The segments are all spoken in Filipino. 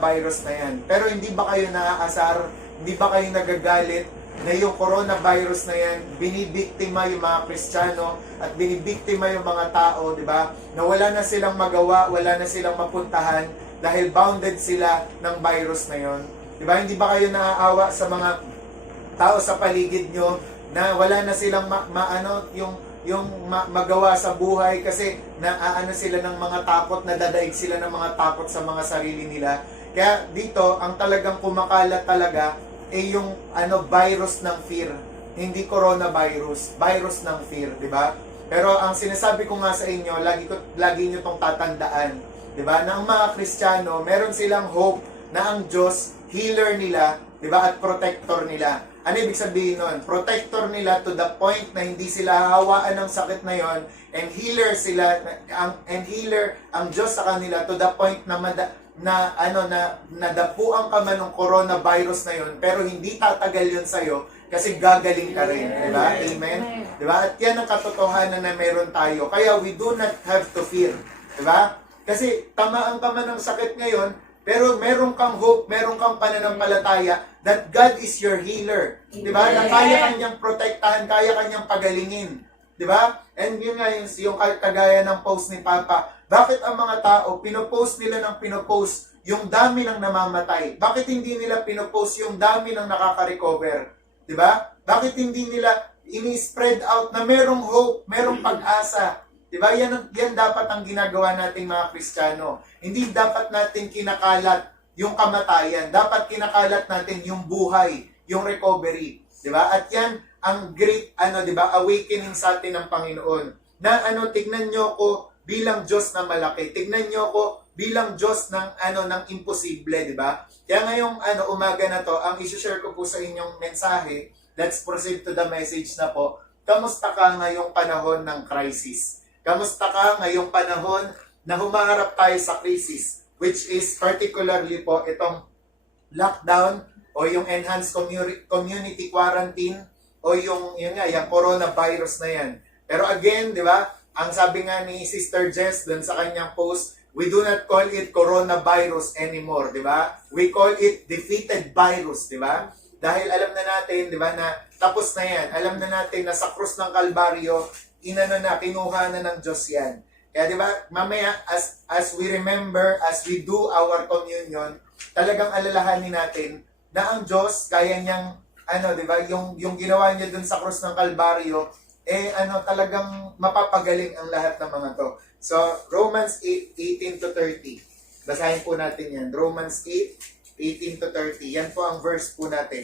coronavirus na yan. Pero hindi ba kayo naaasar? Hindi ba kayo nagagalit na yung coronavirus na yan, binibiktima yung mga Kristiyano at binibiktima yung mga tao, di ba? Na wala na silang magawa, wala na silang mapuntahan dahil bounded sila ng virus na yon. Di ba? Hindi ba kayo naaawa sa mga tao sa paligid nyo na wala na silang magawa sa buhay kasi naaano sila ng mga takot, nadadaig sila ng mga takot sa mga sarili nila. Kaya dito, ang talagang kumakalat talaga yung virus ng fear. Hindi coronavirus, virus ng fear, di ba? Pero ang sinasabi ko nga sa inyo, lagi niyo tong tatandaan, di ba? Na ang mga Kristiyano, meron silang hope na ang Diyos healer nila, di ba? At protector nila. Ano ibig sabihin nun? Protector nila to the point na hindi sila hawaan ng sakit na yon, and healer sila, ang Diyos sa kanila to the point na nadapuan ka man ng coronavirus na yon, pero hindi tatagal yun sa'yo kasi gagaling ka rin. Diba? Amen? Diba? At yan ang katotohanan na meron tayo. Kaya we do not have to fear. Diba? Kasi tamaan ka man ng sakit ngayon, pero meron kang hope, meron kang pananampalataya that God is your healer. Diba? Na kaya kanyang protektahan, kaya kanyang pagalingin. Diba? And yun nga yung kagaya ng post ni Papa. Bakit ang mga tao, pinopost nila ng pinopost yung dami ng namamatay? Bakit hindi nila pinopost yung dami ng nakaka-recover? Diba? Bakit hindi nila ini-spread out na merong hope, merong pag-asa? Diba? Yan dapat ang ginagawa nating mga Kristiyano. Hindi dapat natin kinakalat yung kamatayan. Dapat kinakalat natin yung buhay, yung recovery. Diba? At yan ang great diba, awakening sa atin ng Panginoon. Na tignan nyo ko bilang Diyos na malaki. Tignan nyo ko bilang Diyos ng ng imposible, di ba? Kaya ngayong umaga na to, ang i-share ko po sa inyong mensahe, let's proceed to the message na po. Kamusta ka ngayong panahon ng crisis? Kamusta ka ngayong panahon na humaharap tayo sa crisis, which is particularly po itong lockdown o yung enhanced community quarantine o yung coronavirus na yan. Pero again, di ba? Ang sabi nga ni Sister Jess dun sa kanyang post, we do not call it coronavirus anymore, di ba? We call it defeated virus, di ba? Dahil alam na natin, di ba, na tapos na yan. Alam na natin na sa krus ng Kalbaryo, kinuha na ng Diyos yan. Kaya di ba, mamaya, as we remember, as we do our communion, talagang alalahanin natin na ang Diyos, kaya niyang, di ba, yung ginawa niya dun sa krus ng Kalbaryo, talagang mapapagaling ang lahat ng mga to. So, Romans 8:18 to 30. Basahin po natin yan. Romans 8:18 to 30. Yan po ang verse po natin.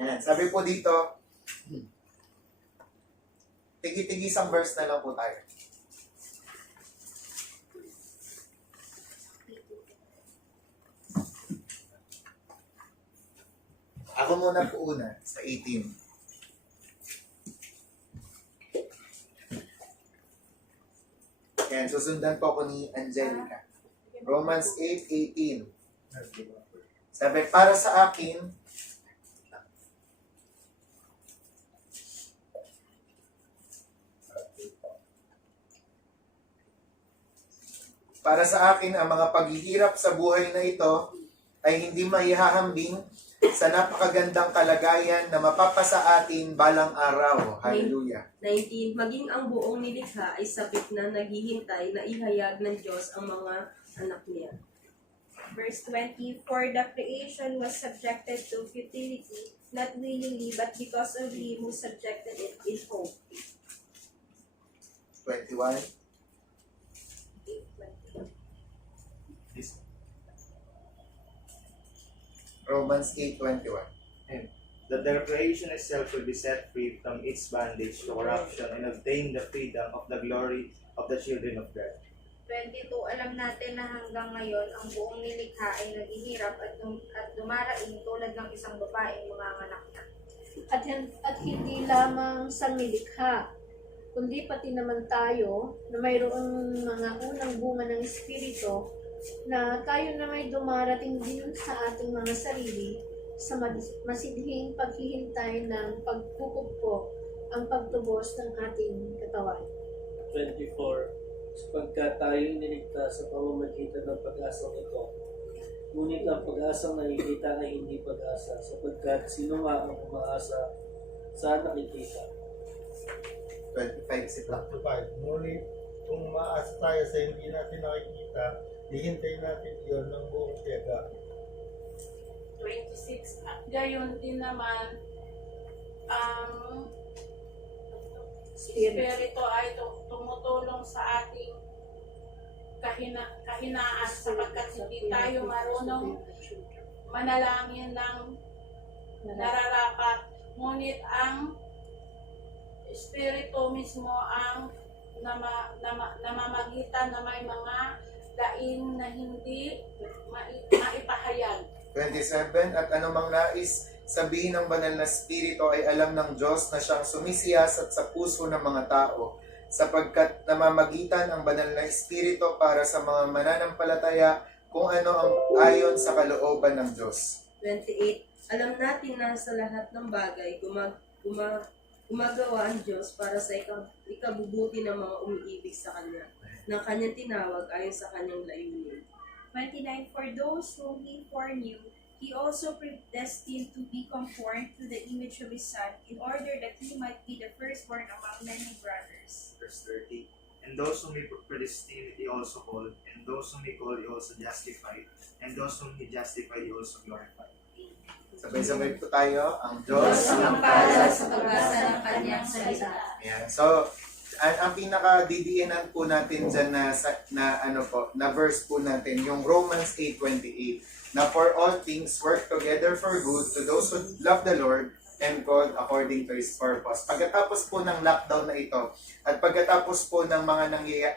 Yan. Sabi po dito, tigi-tigis ang verse na lang po tayo. Ako muna po una, sa 18. Yan, susundan po ako ni Angelica. Romans 8:18. Sabi, para sa akin, ang mga paghihirap sa buhay na ito ay hindi maihahambing sa napakagandang kalagayan na mapapasa atin balang araw. Hallelujah. 19. Maging ang buong nilikha ay sabik na naghihintay na ihayag ng Diyos ang mga anak niya. Verse 20, for the creation was subjected to futility, not willingly, but because of him who subjected it in hope. 21. Romans 8:21. That their creation itself will be set free from its bondage to corruption and obtain the freedom of the glory of the children of God. 22, alam natin na hanggang ngayon ang buong nilikha ay naghihirap at dumaraing tulad ng isang babaeng manganganak na. At hindi lamang sa nilikha, kundi pati naman tayo na mayroong mga unang bunga ng Espiritu na tayo na may dumarating din sa ating mga sarili sa masidhing paghihintay ng pagpupugpo ang pagtubos ng ating katawan. 24. sapagkat tayo niligtas sa pamamagitan ng pag-asang ito. Ngunit ang pag-asang nakikita ay hindi pag-asa, sapagkat sino nga ang umaasa sa nakikita. 25 si Pla. Ngunit kung maasa tayo sa hindi natin nakikita, hihintay natin iyon ng buong tiyaga. 26. At gayon din naman, ang Espiritu ay tumutulong sa ating kahinaan sapagkat hindi tayo marunong manalangin ng nararapat. Ngunit ang Espiritu mismo ang namamagitan na may mga daing na hindi maipahayag. 27, at anumang nais sabihin ng banal na Espiritu ay alam ng Diyos na siyang sumisiyasat sa puso ng mga tao, sapagkat namamagitan ang banal na Espiritu para sa mga mananampalataya kung ano ang ayon sa kalooban ng Diyos. 28. Alam natin na sa lahat ng bagay gumagawa ang Diyos para sa ikabubuti ng mga umiibig sa Kanya, ng Kanyang tinawag ayon sa Kanyang layunin. 29. For those whom He foreknew, He also predestined to be conformed to the image of His Son, in order that He might be the firstborn among many brothers. Verse 30. And those whom He predestined, He also called. And those whom He called, He also justified. And those whom He justified, He also glorified. Sabay-sabay po tayo, ang Diyos ang pala sa pagbasa ng Kanyang salita. Ayan. So, ang pinaka-didiinan po natin dyan na verse po natin, yung Romans 8:28, na for all things work together for good to those who love the Lord and called according to His purpose. Pagkatapos po ng lockdown na ito, at pagkatapos po ng mga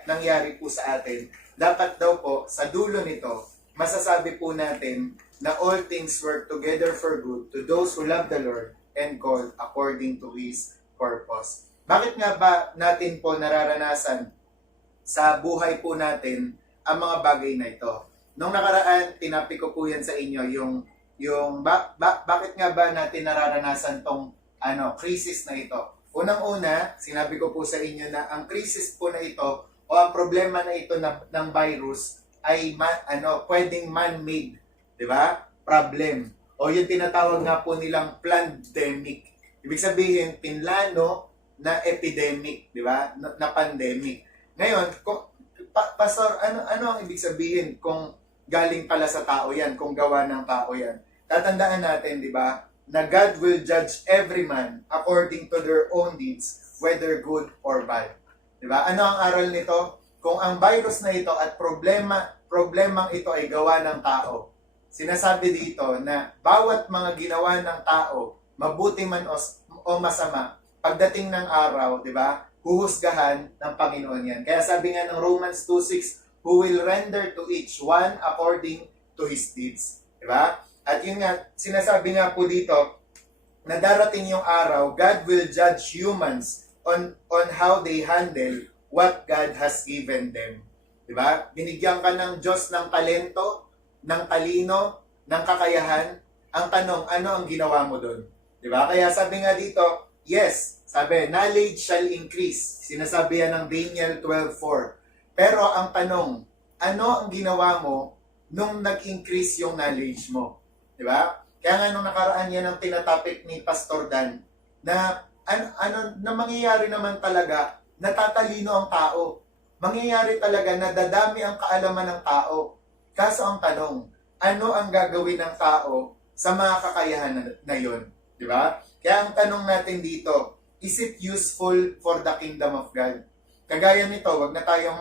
nangyari po sa atin, dapat daw po, sa dulo nito, masasabi po natin na all things work together for good to those who love the Lord and called according to His purpose. Bakit nga ba natin po nararanasan sa buhay po natin ang mga bagay na ito? Nung nakaraan, tinapi ko po yan sa inyo, bakit nga ba natin nararanasan tong crisis na ito? Unang-una, sinabi ko po sa inyo na ang crisis po na ito o ang problema na ito ng virus ay pwedeng man-made, di ba? Problem. O yung tinatawag nga po nilang pandemic. Ibig sabihin, pinlano na epidemic, di ba? Na pandemic. Ngayon, Pastor, ano ang ibig sabihin kung galing pala sa tao yan, kung gawa ng tao yan? Tatandaan natin, di ba, na God will judge every man according to their own deeds, whether good or bad. Di ba? Ano ang aral nito? Kung ang virus na ito at problemang ito ay gawa ng tao, sinasabi dito na bawat mga ginawa ng tao, mabuti man o masama, pagdating ng araw, di ba, huhusgahan ng Panginoon yan. Kaya sabi nga ng Romans 2:6, who will render to each one according to his deeds. Diba? At yun nga, sinasabi nga po dito, na darating yung araw, God will judge humans on how they handle what God has given them. Diba? Binigyan ka ng Diyos ng talento, ng talino, ng kakayahan. Ang tanong, ano ang ginawa mo doon? Diba? Kaya sabi nga dito, yes, sabi, knowledge shall increase. Sinasabi yan ng Daniel 12:4. Pero ang tanong, ano ang ginawa mo nung nag-increase yung knowledge mo? Diba? Kaya nga nung nakaraan yan ang tinatopic ni Pastor Dan, na na mangyayari naman talaga, natatalino ang tao. Mangyayari talaga na dadami ang kaalaman ng tao. Kaso ang tanong, ano ang gagawin ng tao sa mga kakayahan na yun? Diba? Kaya ang tanong natin dito, is it useful for the kingdom of God? Kagaya nito, wag na tayong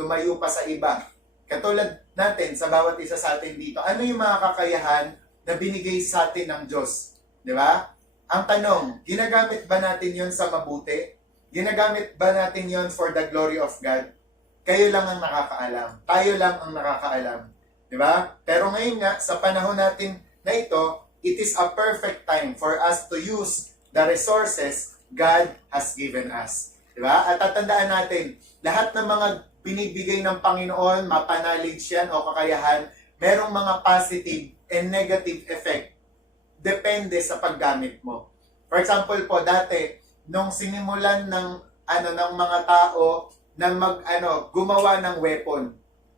lumayo pa sa iba. Katulad natin, sa bawat isa sa atin dito, ano yung mga kakayahan na binigay sa atin ng Diyos? Di ba? Ang tanong, ginagamit ba natin yon sa mabuti? Ginagamit ba natin yon for the glory of God? Kayo lang ang nakakaalam. Tayo lang ang nakakaalam. Di ba? Pero ngayon nga, sa panahon natin na ito, it is a perfect time for us to use the resources God has given us. Diba? At tatandaan natin, lahat ng mga binibigay ng Panginoon, mapa-knowledge yan o kakayahan, merong mga positive and negative effect. Depende sa paggamit mo. For example po, dati, nung sinimulan ng ng mga tao na gumawa ng weapon.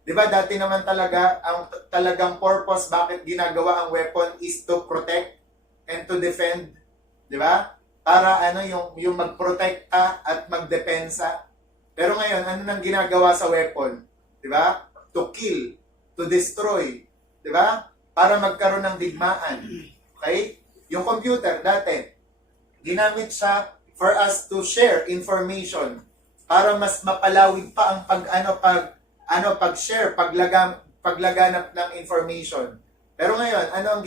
'Di ba? Dati naman talaga ang talagang purpose bakit ginagawa ang weapon is to protect and to defend, 'di ba? Para yung magprotekta at magdepensa. Pero ngayon, ano nang ginagawa sa weapon? 'Di ba? To kill, to destroy, 'di ba? Para magkaroon ng digmaan. Okay? Yung computer dati ginamit siya for us to share information para mas mapalawig pa ang pag-share, paglaganap ng information. Pero ngayon, ano ang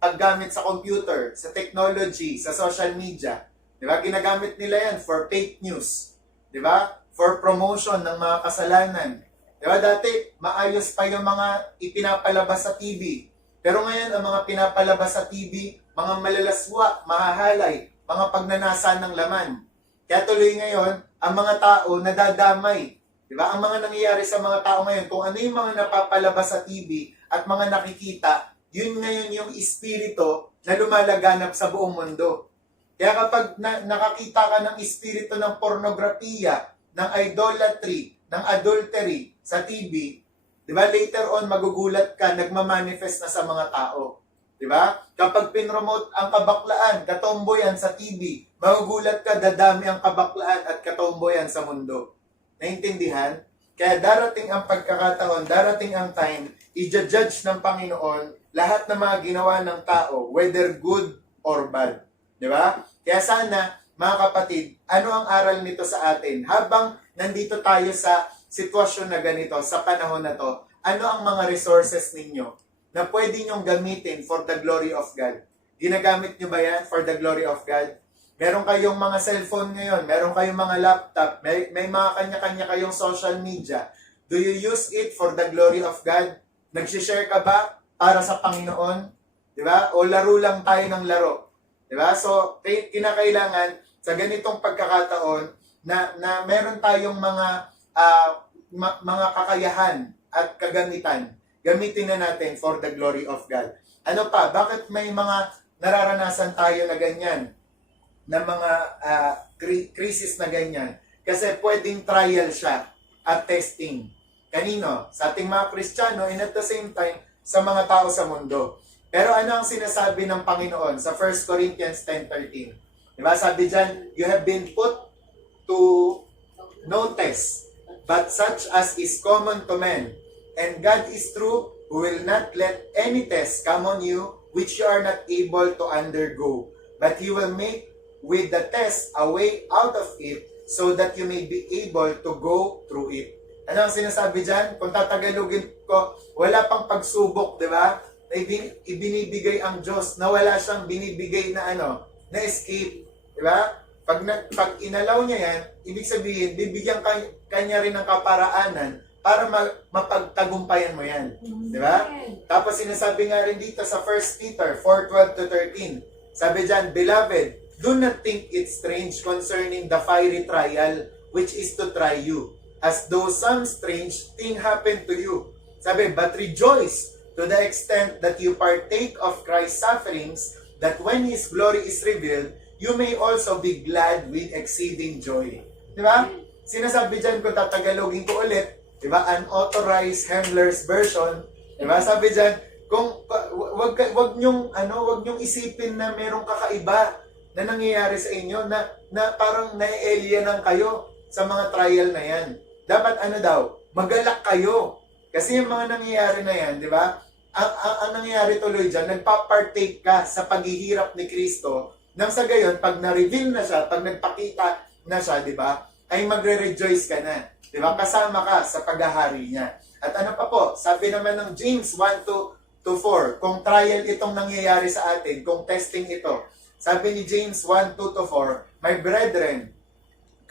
paggamit sa computer, sa technology, sa social media? 'Di ba? Ginagamit nila 'yan for fake news. 'Di ba? For promotion ng mga kasalanan. 'Di ba? Dati maayos pa yung mga ipinapalabas sa TV. Pero ngayon, ang mga pinapalabas sa TV, mga malalaswa, mahahalay, mga pagnanasa ng laman. Kaya tuloy ngayon, ang mga tao nadadamay. Diba? Ang mga nangyayari sa mga tao ngayon, kung ano yung mga napapalabas sa TV at mga nakikita, yun ngayon yung espiritu na lumalaganap sa buong mundo. Kaya kapag nakakita ka ng espiritu ng pornografiya, ng idolatry, ng adultery sa TV, diba, later on magugulat ka, nagmamanifest na sa mga tao. Diba? Kapag pinromote ang kabaklaan, katomboyan sa TV, magugulat ka, dadami ang kabaklaan at katomboyan sa mundo. Naintindihan? Kaya darating ang pagkakataon, darating ang time, i-judge ng Panginoon lahat ng mga ginawa ng tao, whether good or bad. Diba? Kaya sana, mga kapatid, ano ang aral nito sa atin? Habang nandito tayo sa sitwasyon na ganito, sa panahon na to, ano ang mga resources ninyo na pwede nyong gamitin for the glory of God? Ginagamit nyo ba yan for the glory of God? Meron kayong mga cellphone ngayon, meron kayong mga laptop, may mga kanya-kanya kayong social media. Do you use it for the glory of God? Nagsishare ka ba para sa Panginoon? Diba? O laro lang tayo ng laro? Diba? So, kinakailangan sa ganitong pagkakataon na meron tayong mga kakayahan at kagamitan, gamitin na natin for the glory of God. Ano pa? Bakit may mga nararanasan tayo na ganyan? Na mga crisis na ganyan? Kasi pwedeng trial siya at testing. Kanino? Sa ating mga Kristiyano and at the same time, sa mga tao sa mundo. Pero ano ang sinasabi ng Panginoon sa 1 Corinthians 10:13? Diba? Sabi dyan, you have been put to no test, but such as is common to men. And God is true, who will not let any test come on you which you are not able to undergo. But He will make with the test a way out of it so that you may be able to go through it. Ano ang sinasabi dyan? Kung tatagalogin ko, wala pang pagsubok, di ba? Na ibinibigay ang Diyos na wala siyang binibigay na na escape. Di ba? Pag inalaw niya yan, ibig sabihin, bibigyan kanya rin ng kaparaanan para mapagtagumpayan mo yan. Di ba? Tapos sinasabi nga rin dito sa 1 Peter 4:12-13. Sabi dyan, Beloved, do not think it strange concerning the fiery trial which is to try you, as though some strange thing happened to you. Sabi, but rejoice to the extent that you partake of Christ's sufferings, that when His glory is revealed, you may also be glad with exceeding joy. Di ba? Sinasabi dyan, kung tatagalogin ko ulit, di ba? Unauthorized Handler's Version. Di ba? Sabi dyan, kung wag nyong isipin na merong kakaiba na nangyayari sa inyo na parang na-alienan kayo sa mga trial na yan. Dapat magalak kayo. Kasi yung mga nangyayari na yan, di ba? Ang nangyayari tuloy dyan, nagpa-partake ka sa paghihirap ni Kristo nang sa gayon, pag na-reveal na siya, pag nagpakita na siya, di ba, ay magre-rejoice ka na. Di ba? Kasama ka sa paghahari niya. At ano pa po, sabi naman ng James 1:2-4, kung trial itong nangyayari sa atin, kung testing ito, sabi ni James 1:2-4, my brethren,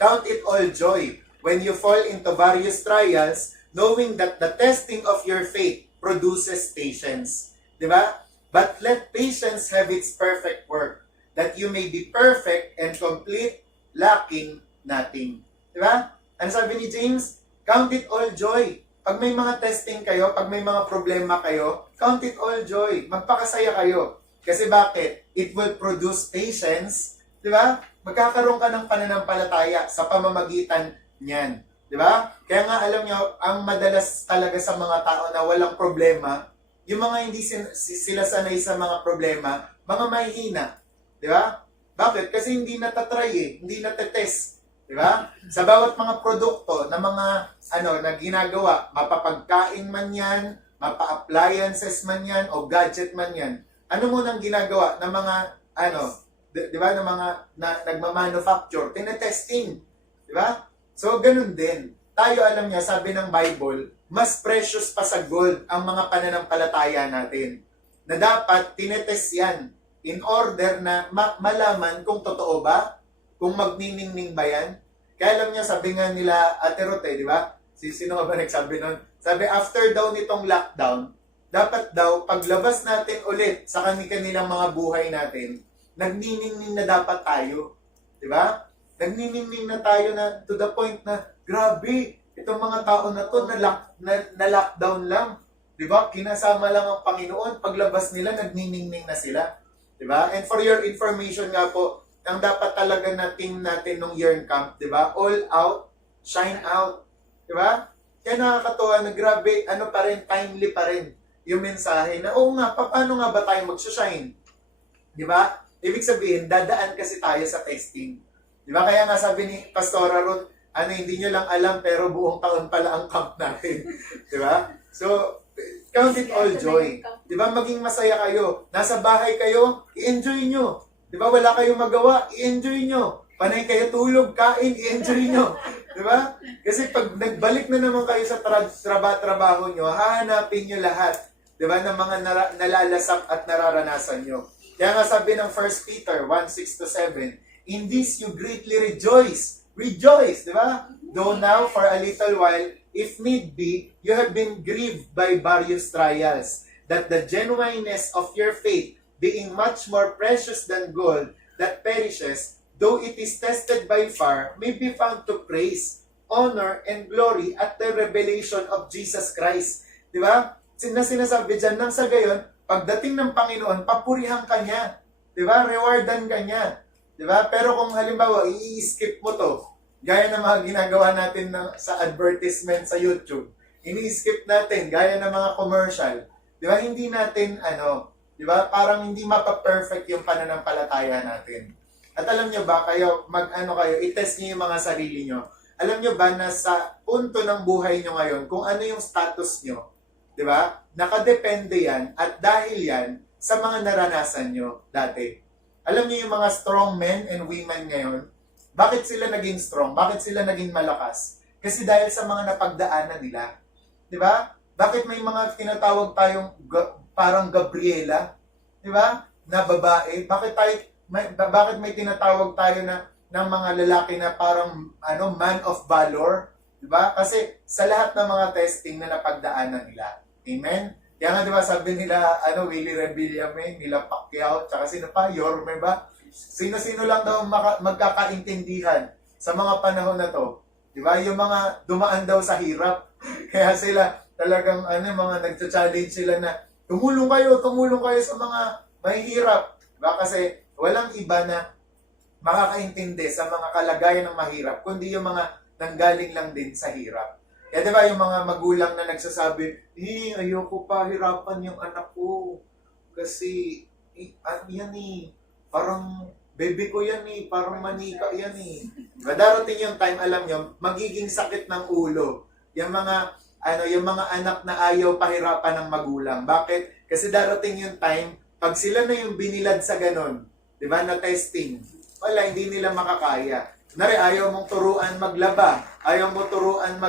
count it all joy when you fall into various trials, knowing that the testing of your faith produces patience. Di ba? But let patience have its perfect work, that you may be perfect and complete, lacking nothing. Di ba? Ano sabi ni James? Count it all joy. Pag may mga testing kayo, pag may mga problema kayo, count it all joy. Magpakasaya kayo. Kasi bakit? It will produce patience, Di ba? Magkakaroon ka ng pananampalataya sa pamamagitan niyan. Di ba? Kaya nga alam nyo, ang madalas talaga sa mga tao na walang problema, yung mga hindi sila sanay sa mga problema, mga mahihina. Di ba? Bakit? Kasi hindi natatry eh, hindi natetest. Di ba? Sa bawat mga produkto na mga na ginagawa, mapapagkain man yan, mapa-appliances man yan, o gadget man yan, ano mo nang ginagawa ng mga di ba, ng mga nagma-manufacture, tinetesting. Di ba? So, ganun din. Tayo, alam niya, sabi ng Bible, mas precious pa sa gold ang mga pananampalataya natin. Na dapat tinetest yan in order na malaman kung totoo ba, kung magniningning ba yan. Kaya alam niya, sabi nga nila Ate Ruth, di ba? Sino nga ba nagsabi nun? Sabi, after daw nitong lockdown, dapat daw, paglabas natin ulit sa kanilang mga buhay natin, nagniningning na dapat tayo. Di ba? Nagniningning na tayo na to the point na, grabe, itong mga tao na to na lockdown lang. Di ba? Kinasama lang ang Panginoon. Paglabas nila, nagniningning na sila. Di ba? And for your information nga po, ang dapat talaga na team natin nung year camp, di ba? All out, shine out. Di ba? Kaya nakakatuwa na grabe, pa rin, timely pa rin yung mensahe na, oo nga, paano nga ba tayo mag-shine? Di ba? Ibig sabihin, dadaan kasi tayo sa testing. Di ba? Kaya nga sabi ni Pastora Ruth, hindi nyo lang alam, pero buong taon pala ang camp natin. Di ba? So, count it all joy. Di ba? Maging masaya kayo. Nasa bahay kayo, i-enjoy nyo. Di ba? Wala kayong magawa, i-enjoy nyo. Panay kayo tulog, kain, i-enjoy nyo. Di ba? Kasi pag nagbalik na naman kayo sa trabaho nyo, hahanapin nyo lahat. Di ba? Ng mga nalalasak at nararanasan nyo. Kaya nga sabi ng 1 Peter 1:6-7, in this you greatly rejoice. Rejoice, di ba? Though now, for a little while, if need be, you have been grieved by various trials, that the genuineness of your faith, being much more precious than gold that perishes, though it is tested by fire, may be found to praise, honor, and glory at the revelation of Jesus Christ. Di ba? Sinasabi dyan, nang sa gayon, pagdating ng Panginoon, papurihan ka niya. Di ba? Rewardan ka niya. Di ba? Pero kung halimbawa, i-skip mo to, gaya ng mga ginagawa natin sa advertisement sa YouTube, ini-skip natin, gaya ng mga commercial, di ba? Hindi natin, di ba? Parang hindi mapa-perfect yung pananampalataya natin. At alam nyo ba, kayo, i-test nyo yung mga sarili nyo. Alam nyo ba na sa punto ng buhay nyo ngayon, kung ano yung status nyo, di ba? Nakadepende yan at dahil yan sa mga naranasan nyo dati. Alam niyo yung mga strong men and women ngayon, bakit sila naging strong? Bakit sila naging malakas? Kasi dahil sa mga napagdaanan nila. Di ba? Bakit may mga tinatawag tayong parang Gabriela? Di ba? Na babae. Bakit may tinatawag tayo na ng mga lalaki na parang man of valor? Di ba? Kasi sa lahat ng mga testing na napagdaanan nila. Amen? Kaya nga, di ba, sabi nila, Willie Revillame, nila Pacquiao, tsaka sino pa, Yorme ba? Sino-sino lang daw magkakaintindihan sa mga panahon na to. Di ba? Yung mga dumaan daw sa hirap. Kaya sila talagang, mga nagcha-challenge sila na, tumulong kayo sa mga mahihirap. Di ba? Kasi walang iba na makakaintindi sa mga kalagayan ng mahirap, kundi yung mga nanggaling lang din sa hirap. Kaya diba yung mga magulang na nagsasabi, ayoko pa hirapan yung anak ko. Kasi, yan parang baby ko yan parang manika yan Diba, darating yung time, alam nyo, magiging sakit ng ulo. Yung mga anak na ayaw pahirapan ng magulang. Bakit? Kasi darating yung time, pag sila na yung binilad sa ganon, diba, na testing, wala, hindi nila makakaya. Ayaw mong turuan maglaba, ayaw mo turuan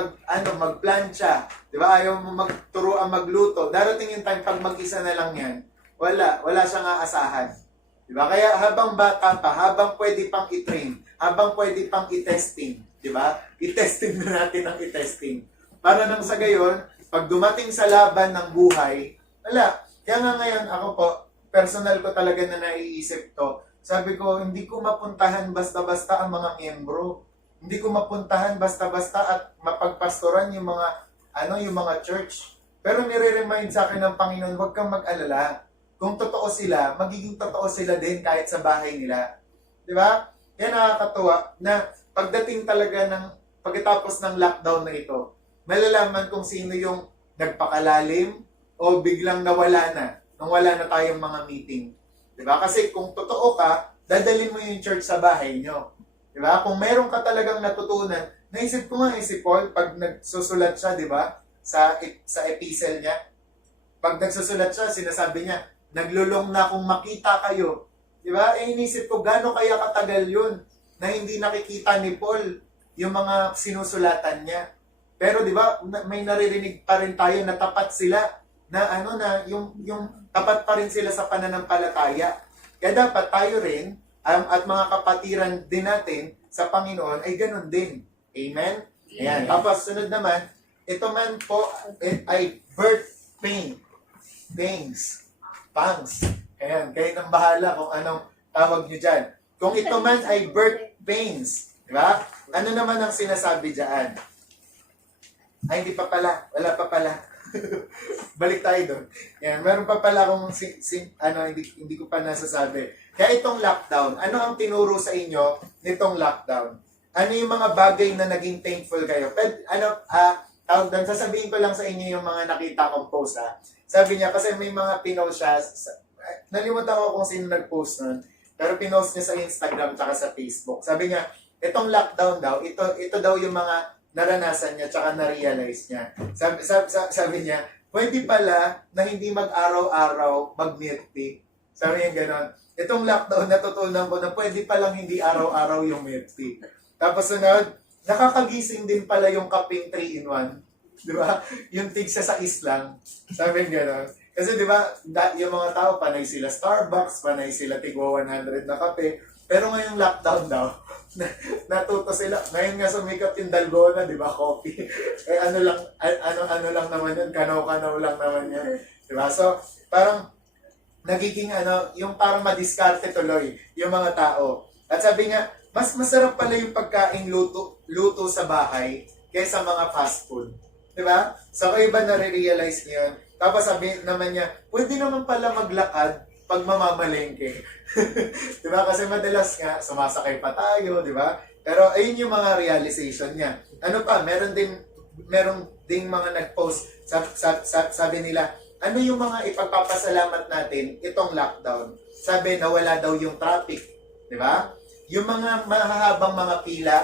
magplancha, di ba? Ayaw mo turuan magluto. Darating yung time pag mag-isa na lang yan, wala siyang aasahan. Di ba? Kaya habang bata pa, habang pwede pang i-train, habang pwede pang i-testing, di ba? I-testing na natin ang i-testing. Para nang sa gayon, pag dumating sa laban ng buhay, wala. Kaya nga ngayon ako po, personal ko talaga na naiisip to. Sabi ko, hindi ko mapuntahan basta-basta ang mga miyembro. Hindi ko mapuntahan basta-basta at mapagpastoran yung mga church. Pero nire-remind sa akin ng Panginoon, huwag kang mag-alala. Kung totoo sila, magiging totoo sila din kahit sa bahay nila. Di ba? Yan nakakatuwa na pagdating talaga pagkatapos ng lockdown na ito, malalaman kung sino yung nagpakalalim o biglang nawala na nung wala na tayong mga meeting. Di ba? Kasi kung totoo ka, dadalhin mo yung church sa bahay nyo. Di ba? Kung meron ka talagang natutunan, naisip ko nga si Paul, pag nagsusulat siya, di ba? Sa epistle niya, pag nagsusulat siya, sinasabi niya, naglulong na kung makita kayo. Di ba? Inisip ko, gaano kaya katagal yun na hindi nakikita ni Paul yung mga sinusulatan niya. Pero di ba, may naririnig pa rin tayo na tapat sila, na yung tapat pa rin sila sa pananampalataya. Kaya dapat tayo rin, at mga kapatiran din natin sa Panginoon ay ganun din. Amen? Ayan. Tapos sunod naman, ito man po ay birth pain. Pangs. Ayan, kayo nang bahala kung anong tawag nyo dyan. Kung ito man ay birth pains, di ba? Ano naman ang sinasabi dyan? Ay, hindi pa pala. Wala pa pala. Balik tayo doon. Yan, meron pa pala akong hindi ko pa nasasabi. Kaya itong lockdown, ano ang tinuro sa inyo nitong lockdown? Ano yung mga bagay na naging thankful kayo? Tawag doon, sasabihin ko lang sa inyo yung mga nakita kong post, ha? Sabi niya, kasi may mga pinost siya, nalimutan ko kung sino nag-post nun, pero pinost niya sa Instagram tsaka sa Facebook. Sabi niya, itong lockdown daw, ito daw yung mga naranasan niya tsaka na-realize niya. Sabi niya, pwede pala na hindi mag-araw-araw mag-milk tea. Sabi niya gano'n. Itong lockdown, natutunan ko na pwede palang hindi araw-araw yung milk tea. Tapos sunod, nakakagising din pala yung kaping 3-in-1. Di ba? Yung tigsa sa islang. Sabi niya gano'n. Kasi di ba, yung mga tao, panay sila Starbucks, panay sila tigwa 100 na kape. Pero ngayong lockdown daw, natuto sila. Ngayon nga sumikat yung dalgona, di ba, coffee. Ano lang naman yun, kanaw-kanaw lang naman yan. Di ba? So, parang nagiging yung parang madiskarte tuloy yung mga tao. At sabi nga, mas masarap pala yung pagkain luto sa bahay kaysa mga fast food. Di ba? So, kayo ba nare-realize niyo yun? Tapos sabi naman niya, pwede naman pala maglakad pag mamamalengke. Di ba? Kasi madalas nga, sumasakay pa tayo, di ba? Pero ayun yung mga realization niya. Ano pa, meron ding mga nag-post, sabi nila, ano yung mga ipagpapasalamat natin itong lockdown? Sabi, nawala daw yung traffic. Di ba? Yung mga mahahabang mga pila,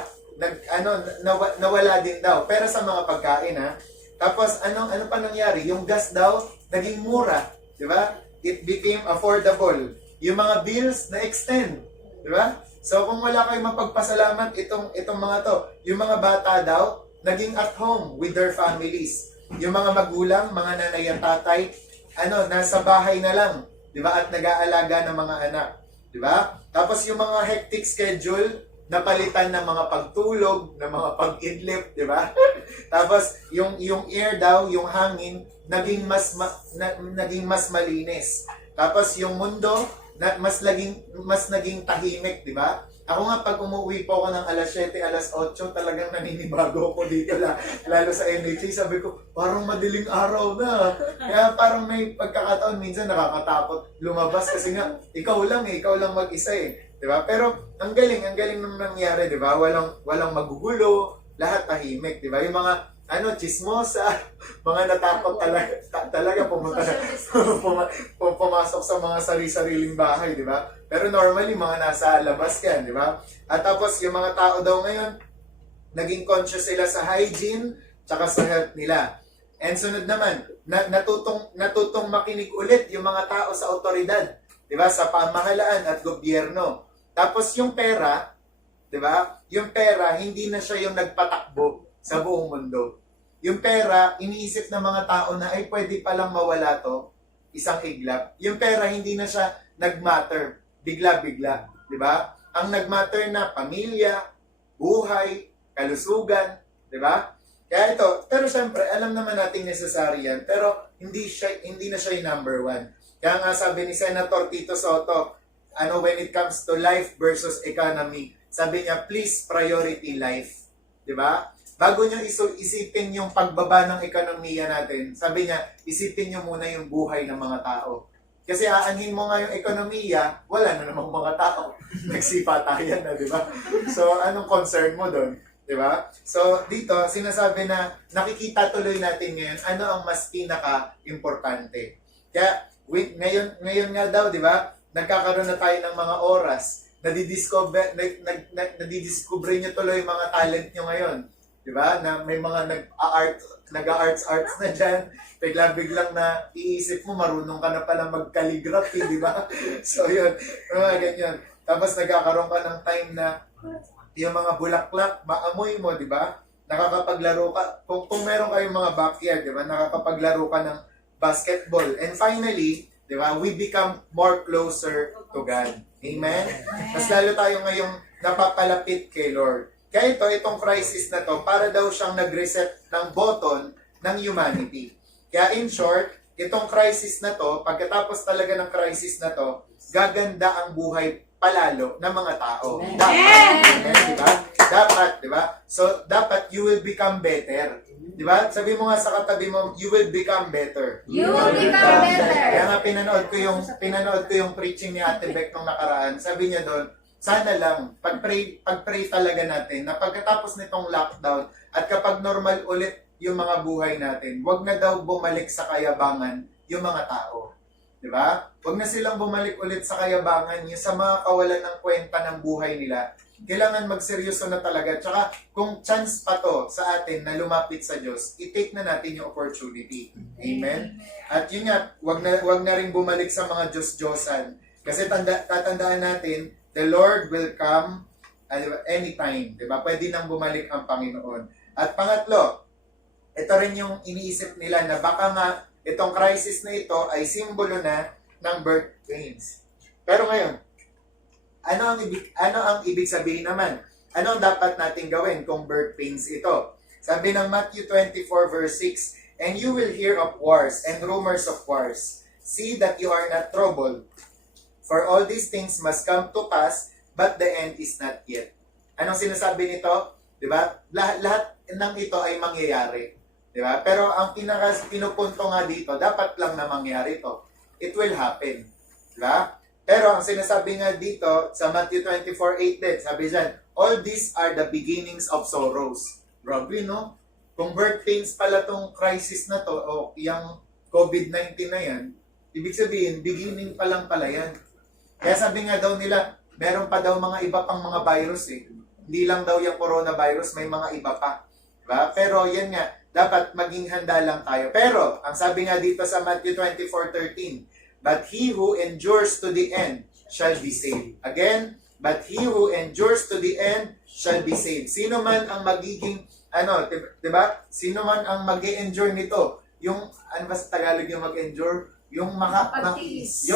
nawala din daw. Pero sa mga pagkain, ha? Tapos, ano pa nangyari? Yung gas daw, naging mura. Di ba? It became affordable. Yung mga bills na-extend. Di ba? So, kung wala kayong mapagpasalamat, itong mga to, yung mga bata daw, naging at home with their families. Yung mga magulang, mga nanay at tatay, nasa bahay na lang. Di ba? At nag-aalaga ng mga anak. Di ba? Tapos yung mga hectic schedule, napalitan ng mga pagtulog, ng mga pag-idlip, di ba? Tapos yung air daw, yung hangin, naging mas malinis. Tapos yung mundo, mas naging tahimik, di ba? Ako nga, pag umuwi po ako ng alas 7, alas 8, talagang naninibago ako dito, lalo sa NHA. Sabi ko, parang madiling araw na. Kaya parang may pagkakataon, minsan nakakatakot lumabas kasi nga, ikaw lang mag-isa eh. Di ba? Pero ang galing nang nangyari, di ba? Walang magugulo, lahat tahimik, di ba? Yung mga chismosa, mga natakot talaga pumasok sa mga sari-sariling bahay, di ba? Pero normally, mga nasa labas yan, di ba? At tapos, yung mga tao daw ngayon, naging conscious sila sa hygiene, tsaka sa health nila. And sunod naman, natutong makinig ulit yung mga tao sa otoridad, di ba? Sa pamahalaan at gobyerno. Tapos yung pera, di ba? Yung pera, hindi na siya yung nagpatakbo sa buong mundo. Yung pera, iniisip ng mga tao na ay pwede palang mawala to, isang iglap. Yung pera, hindi na siya nagmatter, bigla-bigla, di ba? Ang nagmatter na pamilya, buhay, kalusugan, di ba? Kaya ito, pero syempre, alam naman natin necessary yan, pero hindi na siya yung number one. Kaya nga sabi ni Senator Tito Soto, when it comes to life versus economy, sabi niya, please priority life. Di ba? Bago nyo isipin yung pagbaba ng ekonomiya natin, sabi niya, isipin nyo muna yung buhay ng mga tao. Kasi aanhin mo nga yung ekonomiya, wala na namang mga tao. Nagsipatayan na, di ba? So, anong concern mo doon? Di ba? So, dito, sinasabi na nakikita tuloy natin ngayon ano ang mas pinaka-importante. Kaya, ngayon nga daw, di ba? Nagkakaroon na tayo ng mga oras. Nadidiscover nyo tuloy yung mga talent nyo ngayon. Di ba? Na may mga nag-arts na dyan. Biglang na iisip mo, marunong ka na pala mag-calligraphy, di ba? So, yun. Mga ganyan. Tapos nagkakaroon ka ng time na yung mga bulaklak, maamoy mo, di ba? Nakakapaglaro ka. Kung meron kayong mga backyard, di ba? Nakakapaglaro ka ng basketball. And finally, di ba? We become more closer to God. Amen? Mas lalo tayo ngayong napapalapit kay Lord. Kaya itong crisis na to, para daw siyang nag-reset ng button ng humanity. Kaya in short, itong crisis na to, pagkatapos talaga ng crisis na to, gaganda ang buhay palalo ng mga tao. Dapat, diba? Dapat, diba? So, dapat you will become better. Diba? Sabi mo nga sa katabi mo, you will become better. You will become better. Kaya nga pinanood ko yung preaching ni Ate Beck nung nakaraan. Sabi niya doon, sana lang, pag-pray talaga natin na pagkatapos nitong lockdown at kapag normal ulit yung mga buhay natin, wag na daw bumalik sa kayabangan yung mga tao. Diba? Wag na silang bumalik ulit sa kayabangan, yung sa mga kawalan ng kwenta ng buhay nila. Kailangan magseryoso na talaga. Tsaka kung chance pa to sa atin na lumapit sa Diyos, i-take na natin yung opportunity. Amen? At yun nga, wag na rin bumalik sa mga Diyos-Diyosan. Kasi tatandaan natin, the Lord will come anytime. Diba? Pwede nang bumalik ang Panginoon. At pangatlo, ito rin yung iniisip nila na baka nga itong crisis na ito ay simbolo na ng birth pains. Pero ngayon, ano ang ibig sabihin naman? Ano ang dapat natin gawin kung birth pains ito? Sabi ng Matthew 24 verse 6, "And you will hear of wars and rumors of wars. See that you are not troubled. For all these things must come to pass, but the end is not yet." Anong sinasabi nito? Diba? Lahat ng ito ay mangyayari. Diba? Pero ang pinupunto nga dito, dapat lang na mangyari ito. It will happen. Diba? Pero ang sinasabi nga dito, sa Matthew 24:8 din, sabi dyan, all these are the beginnings of sorrows. Grabe, no? Kung birth pains pala tong crisis na to, o yung COVID-19 na yan, ibig sabihin, beginning pa lang pala yan. Kaya sabi nga daw nila, meron pa daw mga iba pang mga virus eh. Hindi lang daw yung coronavirus, may mga iba pa. Diba? Pero yan nga, dapat maging handa lang tayo. Pero, ang sabi nga dito sa Matthew 24:13, but he who endures to the end shall be saved. Again, but he who endures to the end shall be saved. Sino man ang magiging, diba? Sino man ang mag-endure nito? Yung, ano ba sa Tagalog yung mag-endure? Yung makakapagtiis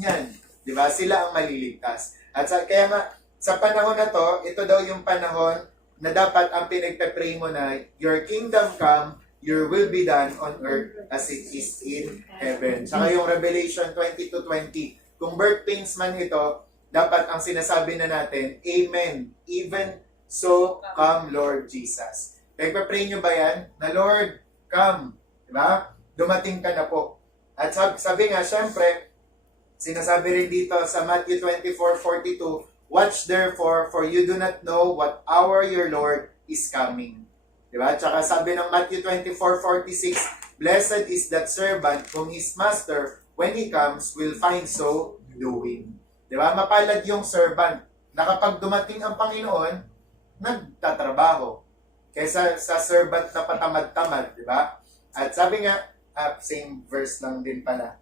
niyan. Diba? Sila ang maliligtas. At kaya nga, sa panahon na to, ito daw yung panahon na dapat ang pinagpe-pray mo na your kingdom come, your will be done on earth as it is in heaven. Saka yung Revelation 20:20, kung birth pains man ito, dapat ang sinasabi na natin, Amen. Even so, come Lord Jesus. Pinagpe-pray nyo ba yan? Na Lord, come. Diba? Dumating ka na po. At sabi nga, syempre, sinasabi rin dito sa Matthew 24:42, watch therefore, for you do not know what hour your Lord is coming. Diba? Tsaka sabi ng Matthew 24:46, blessed is that servant whom his master, when he comes, will find so doing. Diba? Mapalad yung servant na kapag dumating ang Panginoon, nagtatrabaho. Kaysa sa servant na patamad-tamad. Diba? At sabi nga, same verse lang din pala.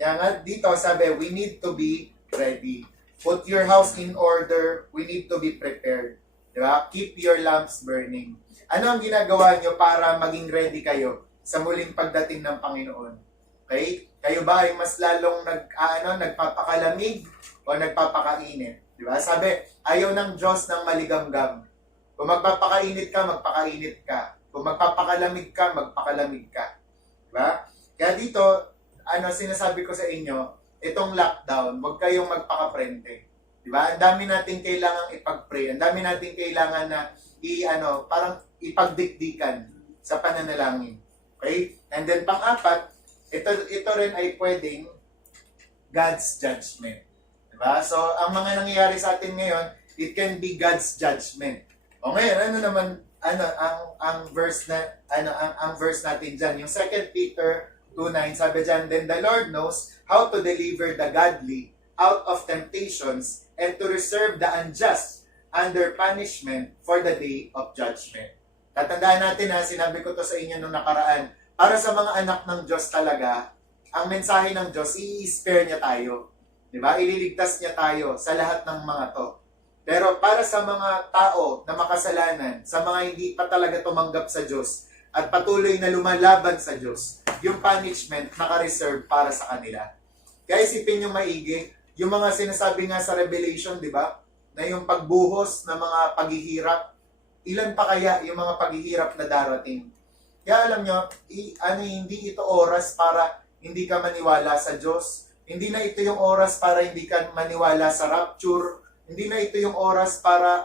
Kaya nga dito sabi, we need to be ready. Put your house in order. We need to be prepared. Diba? Keep your lamps burning. Ano ang ginagawa nyo para maging ready kayo sa muling pagdating ng Panginoon? Okay? Kayo ba ay mas lalong nagpapakalamig o nagpapakainit? Diba? Sabi, ayaw ng Diyos ng maligamgam. Kung magpapakainit ka, magpakainit ka. Kung magpapakalamig ka, magpakalamig ka. Diba? Kaya dito, sinasabi ko sa inyo, itong lockdown, huwag kayong magpaka-prente. Diba? Ang dami natin kailangang ipag-pray. Ang dami natin kailangan na parang ipagdikdikan sa pananalangin. Okay? And then pang-apat, ito rin ay pwedeng God's judgment. Diba? So, ang mga nangyayari sa atin ngayon, it can be God's judgment. O ngayon, ano naman, ang verse natin dyan, yung 2 Peter 2:9, sabi dyan, then the Lord knows how to deliver the godly out of temptations and to reserve the unjust under punishment for the day of judgment. Tatandaan natin sinabi ko to sa inyo nung nakaraan, para sa mga anak ng Diyos talaga, ang mensahe ng Diyos, i-spare niya tayo. Diba? Ililigtas niya tayo sa lahat ng mga to. Pero para sa mga tao na makasalanan, sa mga hindi pa talaga tumanggap sa Diyos, at patuloy na lumalaban sa Diyos, yung punishment naka-reserve para sa kanila. Kaya isipin nyo maigi, yung mga sinasabi nga sa Revelation, di ba? Na yung pagbuhos ng mga paghihirap, ilan pa kaya yung mga paghihirap na darating? Kaya alam nyo, hindi ito oras para hindi ka maniwala sa Diyos. Hindi na ito yung oras para hindi ka maniwala sa rapture. Hindi na ito yung oras para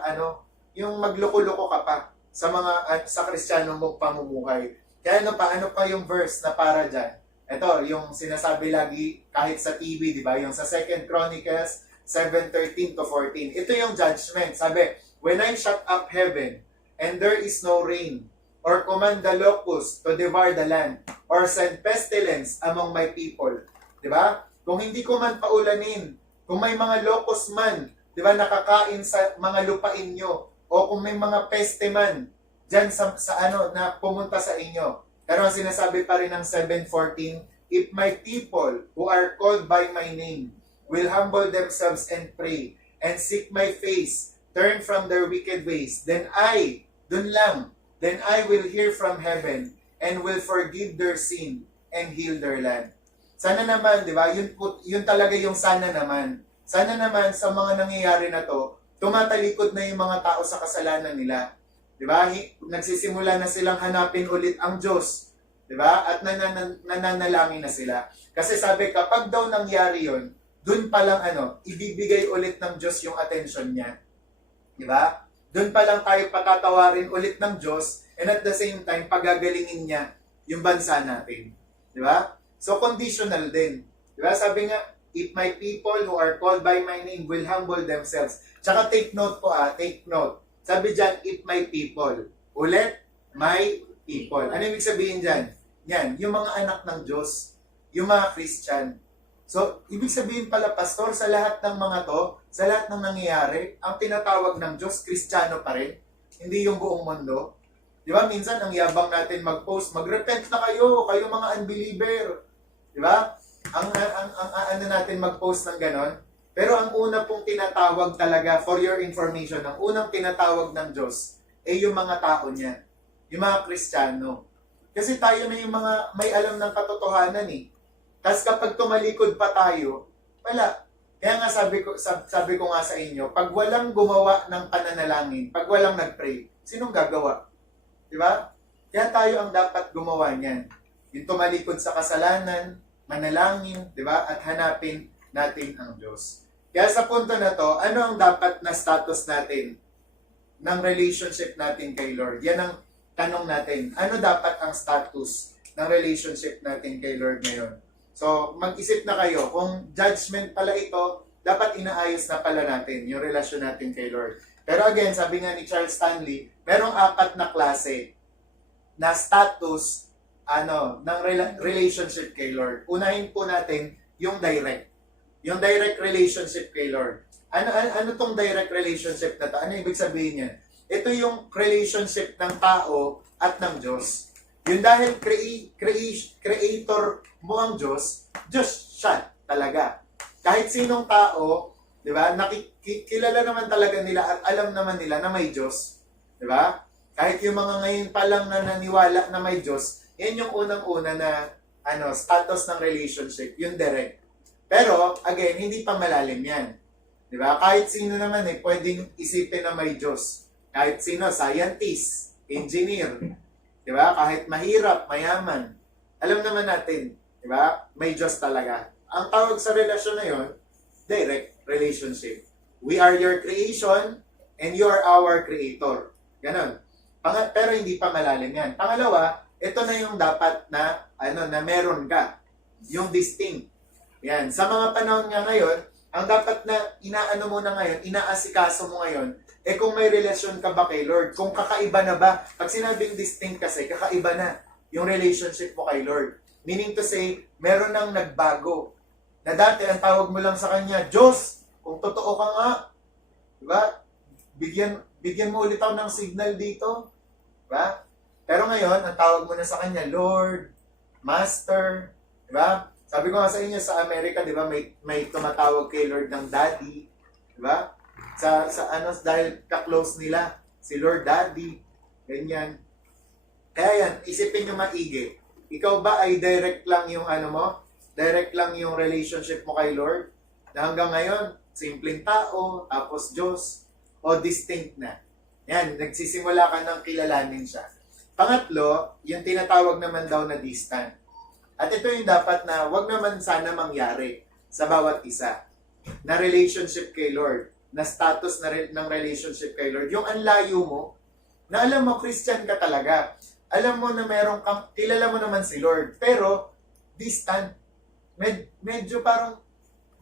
yung magloko-loko ka pa sa Kristiyanong mong pamumuhay. Kaya ano pa yung verse na para dyan? Ito, yung sinasabi lagi kahit sa TV, di ba? Yung sa 2 Chronicles 7:13-14. Ito yung judgment. Sabi, when I shut up heaven and there is no rain, or command the locusts to devour the land, or send pestilence among my people. Di ba? Kung hindi ko man paulanin, kung may mga locust man, di ba, nakakain sa mga lupain nyo, o kung may mga peste man, dyan na pumunta sa inyo. Pero ang sinasabi pa rin ng 7:14, if my people who are called by my name will humble themselves and pray, and seek my face, turn from their wicked ways, then I will hear from heaven, and will forgive their sin, and heal their land. Sana naman, di ba, yun talaga yung sana naman. Sana naman sa mga nangyayari na to, tumatalikod na yung mga tao sa kasalanan nila. Di ba? Nagsisimula na silang hanapin ulit ang Diyos. Di ba? At nananalangin na sila. Kasi sabi, kapag daw nangyari yun, dun pa lang ibibigay ulit ng Diyos yung attention niya. Di ba? Dun pa lang tayo patatawarin ulit ng Diyos, and at the same time, pagagalingin niya yung bansa natin. Di ba? So, conditional din. Di ba? Sabi nga, if my people who are called by my name will humble themselves. Tsaka take note po take note. Sabi dyan, if my people. Ulit, my people. Ano ibig sabihin dyan? Yan, yung mga anak ng Diyos, yung mga Christian. So, ibig sabihin pala, pastor, sa lahat ng mga to, sa lahat ng nangyayari, ang tinatawag ng Diyos, Kristiyano pa rin. Hindi yung buong mundo. Di ba? Minsan, ang yabang natin mag-post, mag-repent na kayo mga unbeliever. Di ba? Ang natin mag-post ng ganon. Pero ang una pong tinatawag talaga, for your information, ang unang tinatawag ng Diyos ay yung mga tao niya. Yung mga Kristiyano. Kasi tayo na yung mga may alam ng katotohanan eh. Tapos kapag tumalikod pa tayo, wala. Kaya nga sabi ko nga sa inyo, pag walang gumawa ng pananalangin, pag walang nag-pray, sinong gagawa? Di ba? Kaya tayo ang dapat gumawa niyan. Yung tumalikod sa kasalanan, manalangin, di ba? At hanapin natin ang Diyos. Kaya sa punto na to, ano ang dapat na status natin ng relationship natin kay Lord? Yan ang tanong natin. Ano dapat ang status ng relationship natin kay Lord ngayon? So, mag-isip na kayo. Kung judgment pala ito, dapat inaayos na pala natin yung relasyon natin kay Lord. Pero again, sabi nga ni Charles Stanley, merong 4 na klase na status ng relationship kay Lord. Unahin po natin yung direct. Yung direct relationship kay Lord. Ano tong direct relationship na to? Ano ibig sabihin niyan? Ito yung relationship ng tao at ng Diyos. Yung dahil creator mo ang Diyos, Diyos siya talaga. Kahit sinong tao, di ba, kilala naman talaga nila at alam naman nila na may Diyos. Di ba? Kahit yung mga ngayon pa lang na naniwala na may Diyos, yan yung unang-una na status ng relationship, yung direct. Pero, again, hindi pa malalim yan. Di ba? Kahit sino naman pwedeng isipin na may Diyos. Kahit sino, scientist, engineer, di ba? Kahit mahirap, mayaman. Alam naman natin, di ba? May Diyos talaga. Ang tawag sa relasyon na yon, direct relationship. We are your creation and you are our creator. Ganon. Pero hindi pa malalim yan. Pangalawa, ito na yung dapat na, na meron ka. Yung distinct. Yan. Sa mga panahon nga ngayon, ang dapat na inaano mo na ngayon, inaasikaso mo ngayon, kung may relasyon ka ba kay Lord, kung kakaiba na ba, pag sinabing distinct kasi, kakaiba na yung relationship mo kay Lord. Meaning to say, meron nang nagbago. Na dati, ang tawag mo lang sa Kanya, Diyos, kung totoo ka nga, diba? Bigyan mo ulit ako ng signal dito. Diba? Pero ngayon, ang tawag mo na sa Kanya, Lord, Master, diba? Sabi ko nga sa inyo, sa Amerika, diba, may tumatawag kay Lord ng Daddy. Diba? Dahil ka-close nila, si Lord Daddy, ganyan. Kaya yan, isipin nyo maigi. Ikaw ba ay direct lang yung direct lang yung relationship mo kay Lord? Na hanggang ngayon, simpleng tao, tapos Diyos, o distinct na. Yan, nagsisimula ka ng kilalanin siya. Pangatlo, yung tinatawag naman daw na distant. At ito yung dapat na wag naman sana mangyari sa bawat isa. Na relationship kay Lord, na status ng relationship kay Lord. Yung anlayo mo, na alam mo, Christian ka talaga. Alam mo na meron kang, kilala mo naman si Lord, pero distant. Medyo parang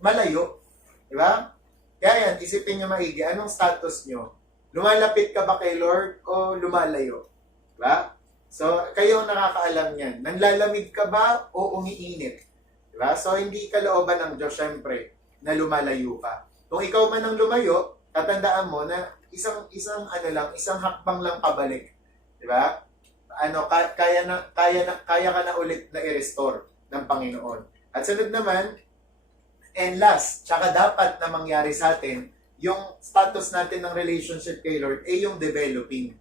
malayo. Diba? Kaya yan, isipin nyo maigi, anong status nyo? Lumalapit ka ba kay Lord o lumalayo? Diba? So, kayo ang nakakaalam yan. Nanlalamig ka ba o umiinit? Diba? So, hindi kalooban ng Diyos, syempre, na lumalayo ka. Kung ikaw man ang lumayo, tatandaan mo na isang hakbang lang pabalik. Diba? Kaya ka na ulit na i-restore ng Panginoon. At sunod naman, and last, tsaka dapat na mangyari sa atin, yung status natin ng relationship kay Lord ay yung developing.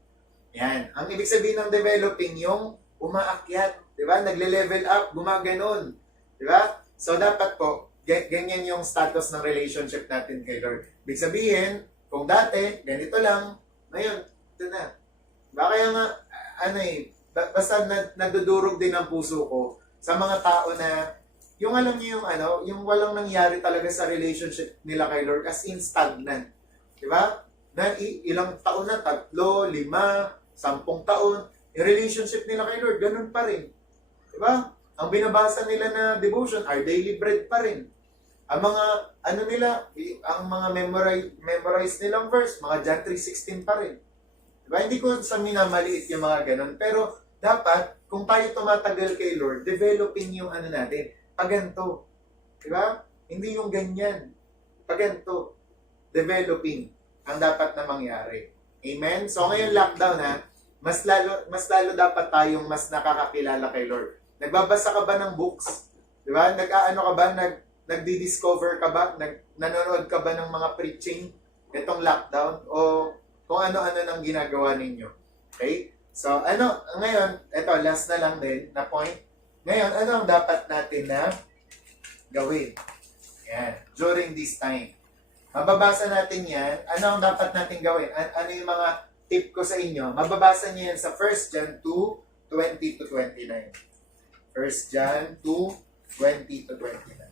Yan. Ang ibig sabihin ng developing, yung umaakyat. Diba? Nagle-level up, gumaganon. Diba? So, dapat po, ganyan yung status ng relationship natin kay Lord. Ibig sabihin, kung dati, ganito lang, ngayon, ito na. Diba? Kaya nga, basta nadudurog din ang puso ko sa mga tao na yung alam niyo yung walang nangyari talaga sa relationship nila kay Lord as in stagnant. Diba? Na ilang taon na, 3, 5, 10 taon, yung relationship nila kay Lord, ganun pa rin. Diba? Ang binabasa nila na devotion, our daily bread pa rin. Ang mga, ang mga memorize nilang verse, mga John 3:16 pa rin. Diba? Hindi ko sa minamaliit yung mga ganun, pero dapat, kung tayo tumatagal kay Lord, developing yung natin, paganto. Diba? Hindi yung ganyan. Paganto. Developing ang dapat na mangyari. Amen? So ngayon lockdown mas lalo dapat tayong mas nakakakilala kay Lord. Nagbabasa ka ba ng books? Diba? Nag-aano ka ba? Nagdi-discover ka ba? Nanonood ka ba ng mga preaching itong lockdown? O kung ano-ano nang ginagawa ninyo? Okay? So ngayon, eto, last na lang din na point. Ngayon, ano ang dapat natin na gawin? Yan. During this time. Mababasa natin yan. Ano ang dapat natin gawin? Ano yung mga tip ko sa inyo? Mababasa niyo yan sa 1 John 2:20-29. 1 John 2:20-29.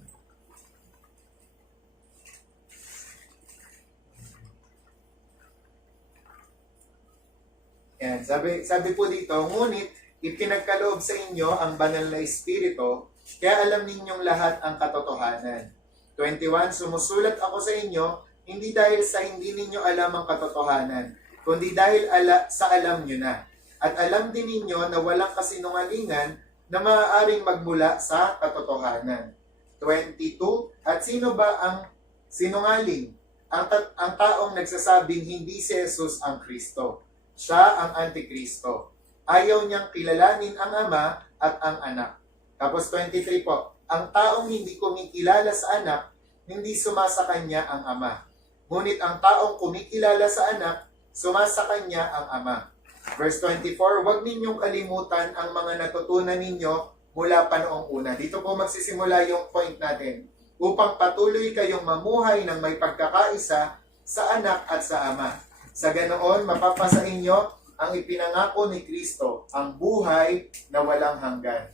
Yan. Sabi po dito, ngunit ipinagkaloob sa inyo ang banal na Espiritu, kaya alam ninyong lahat ang katotohanan. 21, sumusulat ako sa inyo, hindi dahil sa hindi ninyo alam ang katotohanan, kundi dahil sa alam nyo na. At alam din ninyo na walang kasinungalingan na maaaring magmula sa katotohanan. 22, at sino ba ang sinungaling? Ang taong nagsasabing hindi si Jesus ang Kristo. Siya ang Antikristo. Ayaw niyang kilalanin ang Ama at ang Anak. Tapos 23 po, ang taong hindi kumikilala sa Anak, hindi sumasa kanya ang Ama. Ngunit ang taong kumikilala sa Anak, sumasa kanya ang Ama. Verse 24, huwag ninyong kalimutan ang mga natutunan ninyo mula pa noong una. Dito po magsisimula yung point natin. Upang patuloy kayong mamuhay ng may pagkakaisa sa Anak at sa Ama. Sa ganoon, mapapasa inyo ang ipinangako ni Kristo, ang buhay na walang hanggan.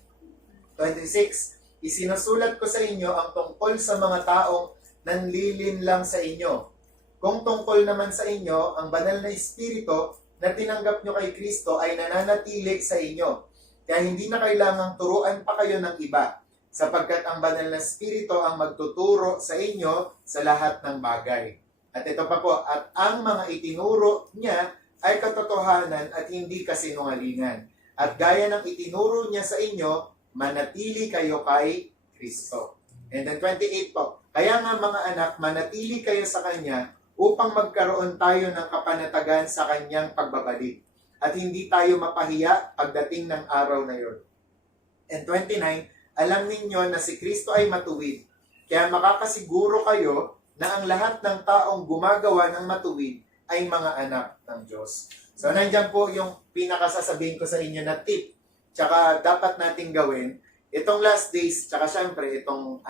26, isinusulat ko sa inyo ang tungkol sa mga taong nanlilin lang sa inyo. Kung tungkol naman sa inyo, ang banal na Espiritu na tinanggap nyo kay Kristo ay nananatili sa inyo. Kaya hindi na kailangang turuan pa kayo ng iba. sapagkat ang banal na Espiritu ang magtuturo sa inyo sa lahat ng bagay. At ito pa po, at ang mga itinuro niya ay katotohanan at hindi kasinungalingan. At gaya ng itinuro niya sa inyo, manatili kayo kay Kristo. And then 28 po, kaya nga mga anak, manatili kayo sa Kanya upang magkaroon tayo ng kapanatagan sa Kanyang pagbabalik. At hindi tayo mapahiya pagdating ng araw na yon. And 29, alam ninyo na si Kristo ay matuwid, kaya makakasiguro kayo na ang lahat ng taong gumagawa ng matuwid ay mga anak ng Diyos. So, nandyan po yung pinakasasabihin ko sa inyo na tip, tsaka dapat nating gawin, itong last days, tsaka syempre, itong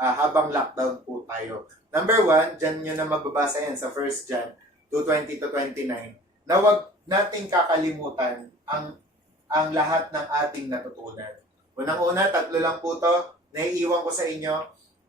habang lockdown po tayo. Number 1, dyan nyo na mababasa yan sa 1 John 2:20-29, na huwag nating kakalimutan ang lahat ng ating natutunan. Unang-una, 3 lang po to, naiiwan ko sa inyo.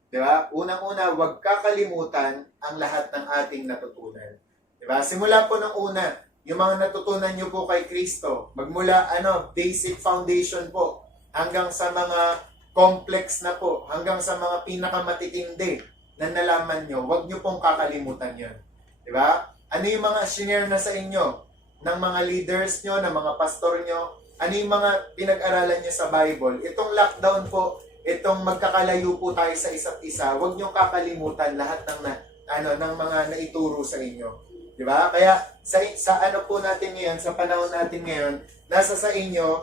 Diba? Unang-una, huwag kakalimutan ang lahat ng ating natutunan. Diba? Simula po ng una, yung mga natutunan nyo po kay Kristo, magmula basic foundation po, hanggang sa mga complex na po, hanggang sa mga pinakamatitindi na nalaman nyo, huwag nyo pong kakalimutan yun. Diba? Ano yung mga shinare na sa inyo ng mga leaders nyo, ng mga pastor nyo? Ano yung mga pinag-aralan nyo sa Bible? Itong lockdown po, itong magkakalayo po tayo sa isa't isa, huwag nyo kakalimutan lahat ng mga naituro sa inyo. Diba? Kaya sa ano po natin ngayon, sa panahon natin ngayon, nasa sa inyo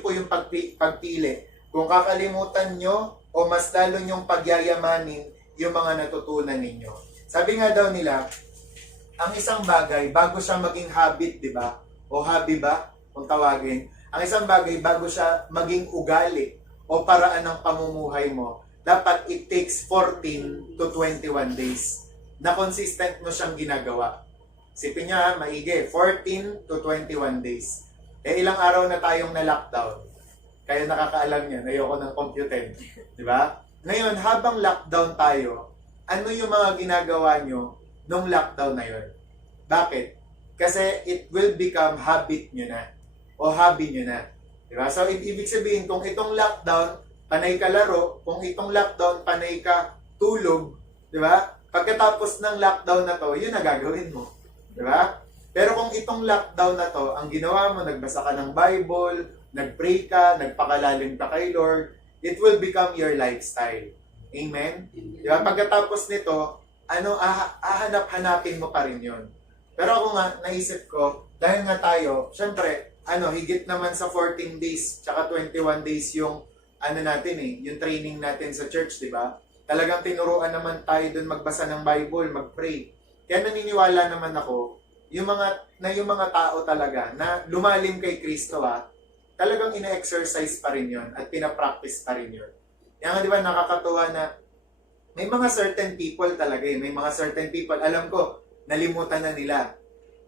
po yung pagpili. Kung kakalimutan nyo o mas lalo nyong pagyayamanin yung mga natutunan ninyo. Sabi nga daw nila, ang isang bagay, bago siya maging habit, di ba? O hobby ba? Kung tawagin. Ang isang bagay, bago siya maging ugali o paraan ng pamumuhay mo, dapat it takes 14 to 21 days na consistent mo siyang ginagawa. Sipin nyo maigi, 14 to 21 days. Ilang araw na tayong na-lockdown. Kaya nakakaalam yan, ayoko ng computer. Di ba? Ngayon, habang lockdown tayo, ano yung mga ginagawa nyo nung lockdown na yun? Bakit? Kasi it will become habit nyo na. O hobby nyo na. Diba? So, ibig sabihin, kung itong lockdown, panay ka laro. Kung itong lockdown, panay ka tulog. Diba? Pagkatapos ng lockdown na to, yun na gagawin mo. Diba? Pero kung itong lockdown na to, ang ginawa mo, nagbasa ka ng Bible, nagpray ka, nagpakalalim ka kay Lord, it will become your lifestyle. Amen? Diba? Pagkatapos nito, hahanap-hanapin mo pa rin yun. Pero ako nga, naisip ko, dahil nga tayo, syempre, higit naman sa 14 days, tsaka 21 days yung, yung training natin sa church, di ba? Talagang tinuruan naman tayo dun magbasa ng Bible, mag-pray. Kaya naniniwala naman ako, yung mga tao talaga na lumalim kay Kristo, talagang ina-exercise pa rin yun at pinapractice pa rin yun. Kaya nga, di ba, nakakatuwa na may mga certain people talaga may mga certain people, alam ko, nalimutan na nila.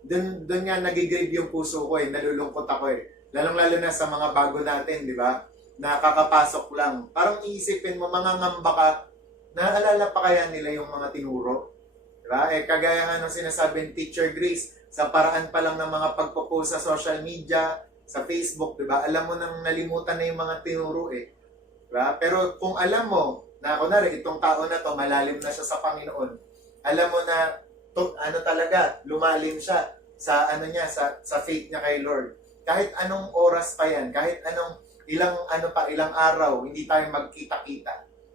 Doon nga nagigrieve yung puso ko nalulungkot ako Lalong-lalo na sa mga bago natin, di ba? Nakakapasok lang. Parang iisipin mo, mga ngamba ka, naalala pa kaya nila yung mga tinuro? Di ba? Kagaya nga nung sinasabi ni Teacher Grace, sa paraan pa lang ng mga pagpo-post sa social media, sa Facebook, di ba? Alam mo nang nalimutan na yung mga tinuro Di ba? Pero kung alam mo, na kunwari, itong tao na to, malalim na siya sa Panginoon, alam mo na, talaga, lumalim siya sa sa faith niya kay Lord. Kahit anong oras pa yan, kahit anong ilang araw, hindi tayo magkita-kita.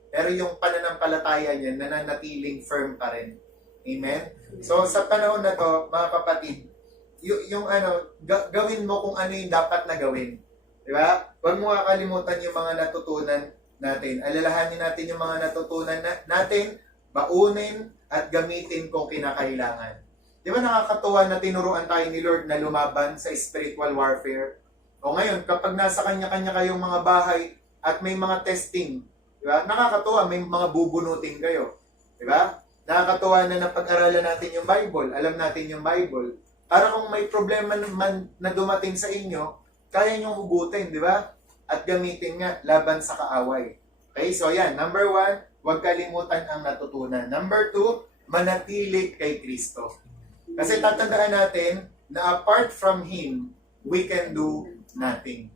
Pero yung pananampalataya niya, nananatiling firm pa rin. Amen? So, sa panahon na to, mga kapatid, gawin mo kung ano yung dapat na gawin. Di ba? Huwag mo kakalimutan yung mga natutunan natin. Alalahanin natin yung mga natutunan natin, baunin, at gamitin kung kinakailangan. Di ba nakakatuwa na tinuruan tayo ni Lord na lumaban sa spiritual warfare? O ngayon, kapag nasa kanya-kanya kayong mga bahay at may mga testing, di ba? Nakakatuwa, may mga bubunutin kayo. Di ba? Nakakatuwa na napag-aralan natin yung Bible, alam natin yung Bible. Para kung may problema man na dumating sa inyo, kaya niyong hugutin, di ba? At gamitin nga laban sa kaaway. Okay, so yan. Number 1, huwag kalimutan ang natutunan. Number 2, manatili kay Kristo. Kasi tatandaan natin na apart from Him, we can do nothing.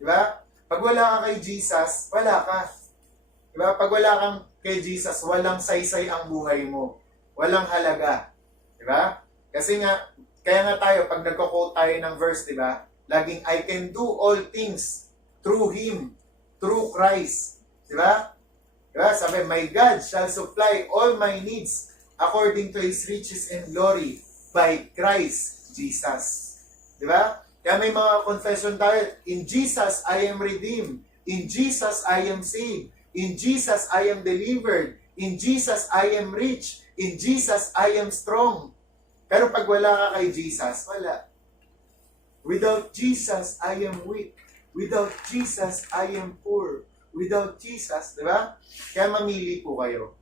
Di ba? Pag wala ka kay Jesus, wala ka. Diba? Pag wala kang kay Jesus, walang saysay ang buhay mo. Walang halaga. Diba? Kasi nga, kaya nga tayo, pag nagko-quote tayo ng verse, diba? Laging, I can do all things through Him, through Christ. Diba? Diba? Sabi, my God shall supply all my needs according to His riches and glory by Christ Jesus. Diba? Kaya may mga confession tayo, in Jesus I am redeemed. In Jesus I am saved. In Jesus I am delivered. In Jesus I am rich. In Jesus I am strong. Pero pag wala ka kay Jesus, wala. Without Jesus, I am weak. Without Jesus, I am poor. Without Jesus, di ba? Kaya mamili po kayo.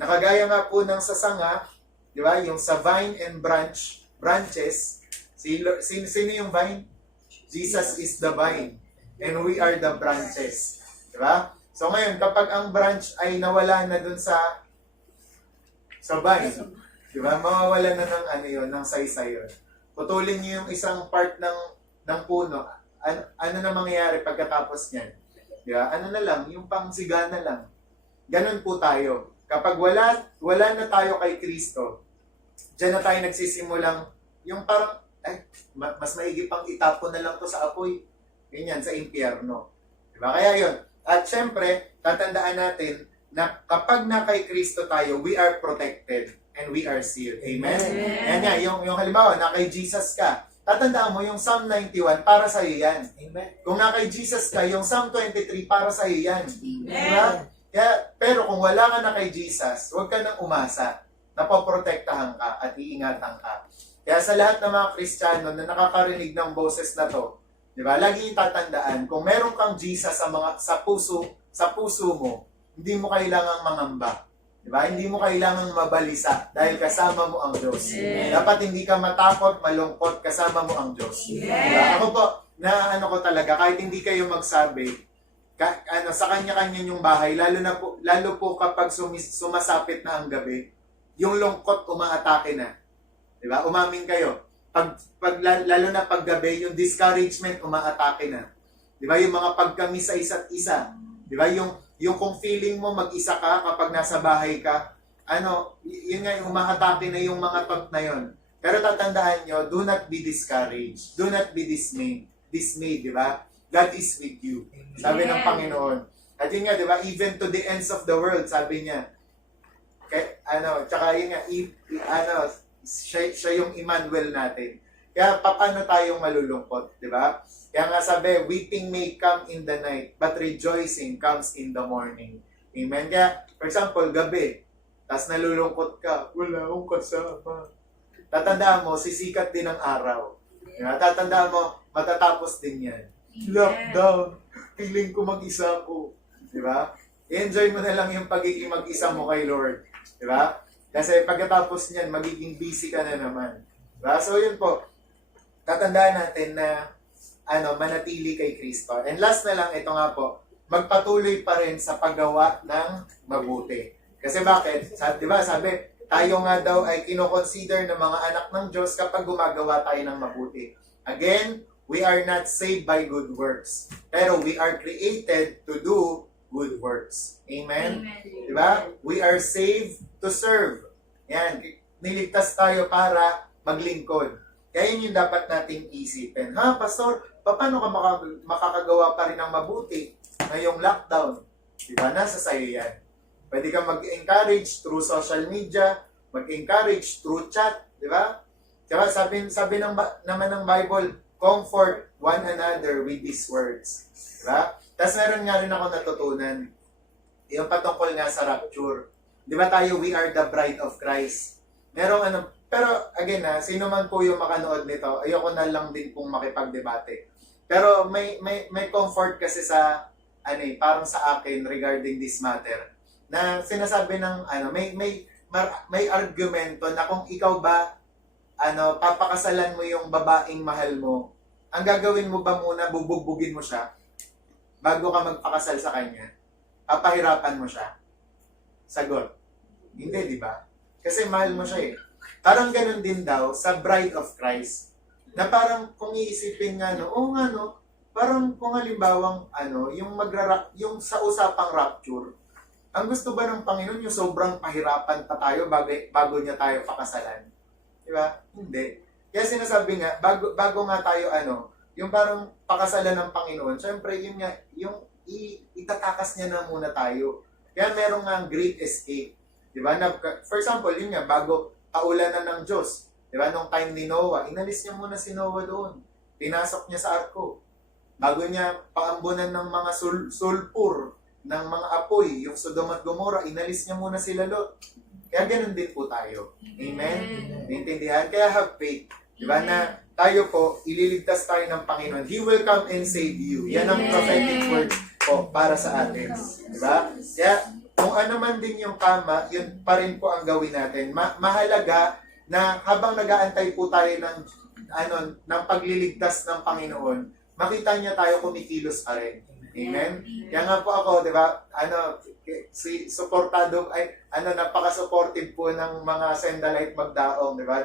Nakagaya nga po ng sasanga, di ba? Yung sa vine and branches, sino yung vine? Jesus is the vine. And we are the branches. Di ba? So ngayon, kapag ang branch ay nawala na dun sa vine, di ba? Mawawala na ng ng saysay yun. Putulin niyo yung isang part ng puno. Ano na mangyayari pagkatapos niyan? Di ba? Ano na lang, yung pangsiga na lang. Ganun po tayo. Kapag wala na tayo kay Kristo, diyan na tayo nagsisimulang, yung parang, mas maigi pang itapon na lang to sa apoy. Ganyan, sa impyerno. Diba? Kaya yun. At syempre, tatandaan natin na kapag na kay Kristo tayo, we are protected and we are sealed. Amen? Yan nga, yung halimbawa, na kay Jesus ka, tatandaan mo yung Psalm 91, para sa iyo yan. Amen. Kung na kay Jesus ka, yung Psalm 23, para sa iyo yan. Amen. Diba? Kaya, pero kung wala ka na kay Jesus, huwag ka nang umasa. Napoprotektahan ka at iingatan ka. Kaya sa lahat ng mga Kristiyano na nakakarinig ng boses na to, di ba? Lagi yung tatandaan, kung meron kang Jesus sa puso mo, hindi mo kailangang mangamba. Di ba? Hindi mo kailangang mabalisa dahil kasama mo ang Diyos. Dapat hindi ka matakot, malungkot, kasama mo ang Diyos. Diba? Ako po, ko talaga, kahit hindi kayo magsabi, sa kanya-kanya yung bahay, lalo po kapag sumasapit na ang gabi, yung lungkot umaatake na. Diba? Umamin kayo. Lalo na pag gabi, yung discouragement umaatake na. Diba? Yung mga pagkami sa isa't isa. Diba? Yung kung feeling mo mag-isa ka kapag nasa bahay ka, yun nga yung umaatake na yung mga thought na yun. Pero tatandaan nyo, do not be discouraged. Do not be dismayed, di ba? God is with you. Sabi ng Panginoon. At yun nga, di ba? Even to the ends of the world, sabi niya. Tsaka yun nga, siya yung Emmanuel natin. Kaya paano tayong malulungkot, di ba? Kaya nga sabi, weeping may come in the night, but rejoicing comes in the morning. Amen? Kaya, for example, gabi, tas nalulungkot ka, wala akong kasama. Tatandaan mo, sisikat din ang araw. Diba? Tatandaan mo, matatapos din yan. Lockdown, feeling ko mag-isa ko. Diba? I-enjoy mo na lang yung pagiging mag-isa mo kay Lord. Diba? Kasi pagkatapos niyan, magiging busy ka na naman. Diba? So yun po, tatandaan natin na manatili kay Kristo. And last na lang, ito nga po, magpatuloy pa rin sa paggawa ng mabuti. Kasi bakit? Diba, sabi, tayo nga daw ay kinoconsider ng mga anak ng Diyos kapag gumagawa tayo ng mabuti. Again, we are not saved by good works. Pero we are created to do good works. Amen? Diba? We are saved to serve. Yan. Niligtas tayo para maglingkod. Kaya yun yung dapat nating isipin. Pastor, paano ka makakagawa pa rin ng mabuti ngayong lockdown? Diba? Nasa sayo yan. Pwede kang mag-encourage through social media, mag-encourage through chat, di ba? Kaya sabi naman ng Bible, comfort one another with these words. Di ba? Tapos meron nga rin ako natutunan, yung patungkol nga sa rapture. Di ba tayo, we are the bride of Christ. Pero again sino man po yung makanood nito, ayoko na lang din pong makipagdebate. Pero may comfort kasi sa, parang sa akin regarding this matter. Na sinasabi ng may argumento na kung ikaw ba papakasalan mo yung babaeng mahal mo, ang gagawin mo ba muna, bubugbugin mo siya bago ka magpakasal sa kanya? Papahirapan mo siya? Sagot, hindi, di ba? Kasi mahal mo siya eh. Parang ganun din daw sa bride of Christ. Na parang kung iisipin nga parang kung halimbawang yung sa usapang rapture, ang gusto ba ng Panginoon yung sobrang pahirapan pa tayo bago niya tayo pakasalan? Di ba? Hindi. Kaya sinasabi nga, bago nga tayo yung parang pakasalan ng Panginoon, syempre yun nga, yung itatakas niya na muna tayo. Kaya meron nga great escape. Di ba? For example, yun nga, bago kaulanan ng Diyos, di ba? Nung time ni Noah, inalis niya muna si Noah doon. Pinasok niya sa arko. Bago niya paambunan ng mga sulpur, ng mga apoy, yung Sodom at Gomorrah, inalis niya muna sila Lot. Kaya ganun din po tayo. Amen? Naintindihan? Kaya have faith. Diba na tayo po, ililigtas tayo ng Panginoon. He will come and save you. Yan ang prophetic word po para sa atin. Diba? Kaya kung ano man din yung tama, yun pa rin po ang gawin natin. Mahalaga na habang nag-aantay po tayo ng pagliligtas ng Panginoon, makita niya tayo kumikilos pa rin. Amen? Kaya nga po ako, di ba, napaka-supportive po ng mga Sendalite Magdaong, di ba?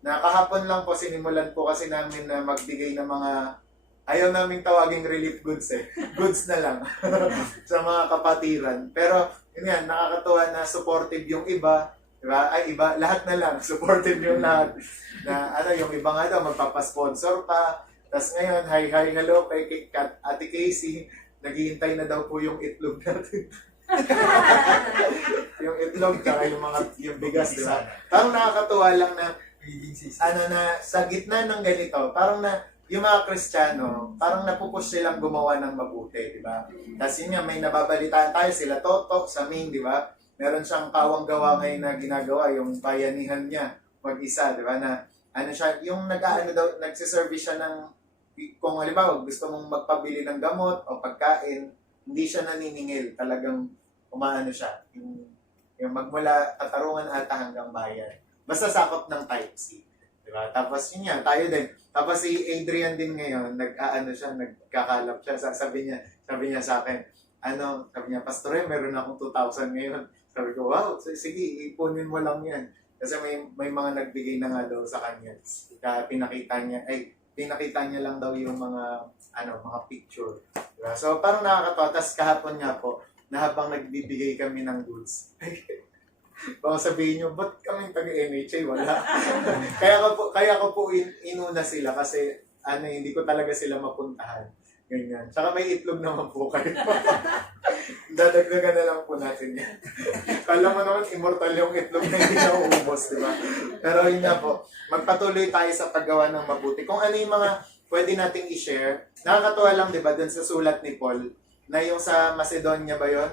Na kahapon lang po, sinimulan po kasi namin na magbigay ng mga, ayaw naming tawaging relief goods goods na lang sa mga kapatiran. Pero, yun yan, nakakatuwa na supportive yung iba, di ba? Lahat na lang, supportive yung lahat. Na yung iba nga daw, magpapasponsor pa. Tapos ngayon, hi, hello kay Ate Casey. Naghihintay na daw po yung itlog natin. Yung itlog, tsaka yung bigas, di ba? Parang nakakatuwa lang na, sa gitna ng ganito, parang yung mga Kristiyano, parang napupush silang gumawa ng mabuti, di ba? Tapos yun nga, may nababalitaan tayo, sila Toto, sa Ming, di ba? Meron siyang pawang gawa ngayon na ginagawa, yung bayanihan niya, mag-isa, di ba? Na, yung nagsiservice siya ng, kung halimbawa gusto mong magpabili ng gamot o pagkain, hindi siya naniningil, talagang siya, yung magmula katarungan ata hanggang bayan. Basta sakop ng type C. Diba? Tapos yun yan, tayo din. Tapos si Adrian din ngayon, nagkakalap siya. Sabi niya sa akin, sabi niya, Pastor, meron akong 2,000 ngayon. Sabi ko, wow, sige, ipunin mo lang yan. Kasi may mga nagbigay na nga daw sa kanya. Kaya pinakita niya lang daw yung mga picture. Diba? So parang nakakatawa. Tapos kahapon nga po, na habang nagbibigay kami ng goods, baka sabihin nyo, ba't kaming taga-NHA? Wala. kaya ko po inuna sila kasi hindi ko talaga sila mapuntahan. Ganyan. Tsaka may itlog naman po kayo. Dadagdagan na lang po natin yan. Kala mo naman, immortal yung itlog na hindi na uubos, di ba? Pero yun nga po, magpatuloy tayo sa paggawa ng mabuti. Kung ano yung mga pwede nating i-share, nakakatuwa lang, di ba, dun sa sulat ni Paul, na yung sa Macedonia ba yun?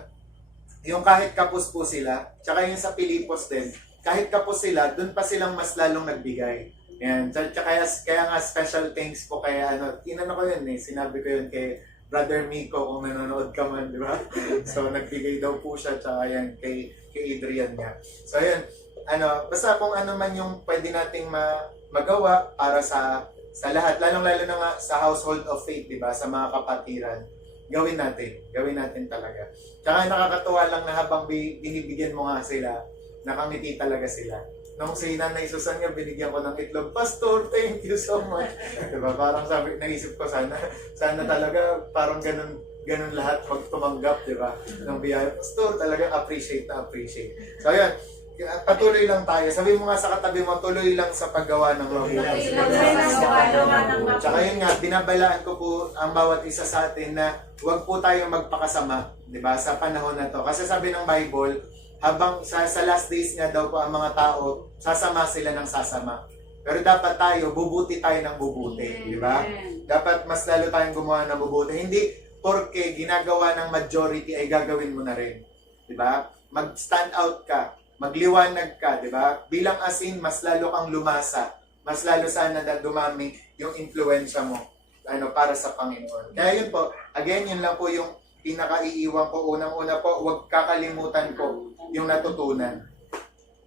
Yung kahit kapos po sila, tsaka yung sa Pilipos din, kahit kapos sila, dun pa silang mas lalong nagbigay. Yan. Kaya nga special thanks po kaya ko yun sinabi ko yun kay Brother Miko kung nanonood ka man, di ba? So nagbigay daw po siya, tsaka yan kay Adrian niya. So yun, basta kung ano man yung pwede nating magawa para sa lahat, lalong-lalo na nga sa household of faith, di ba? Sa mga kapatiran, gawin natin talaga. Tsaka nakakatuwa lang na habang binibigyan mo nga sila, nakangiti talaga sila. Nung si Nanay Susan nga, binigyan ko ng itlog, Pastor, thank you so much. Diba? Parang naisip ko sana talaga, parang ganun lahat magtumanggap, diba? Ng biyaya, Pastor, talagang appreciate. So ayan, patuloy lang tayo. Sabi mo nga sa katabi mo, tuloy lang sa paggawa ng mabuti. Tsaka yun nga, binabalaan ko po ang bawat isa sa atin na huwag po tayo magpakasama, diba? Sa panahon na to. Kasi sabi ng Bible, habang sa last days nga daw po ang mga tao, sasama sila ng sasama. Pero dapat tayo, bubuti tayo ng bubuti, di ba? Dapat mas lalo tayong gumawa ng bubuti. Hindi porke ginagawa ng majority ay gagawin mo na rin. Di ba? Mag-stand out ka, magliwanag ka, di ba? Bilang asin, mas lalo kang lumasa. Mas lalo sana na dumami yung influensya mo para sa Panginoon. Kaya yun po, again, yun lang po yung pinakaiiwan ko. Unang-una po, huwag kakalimutan ko yung natutunan.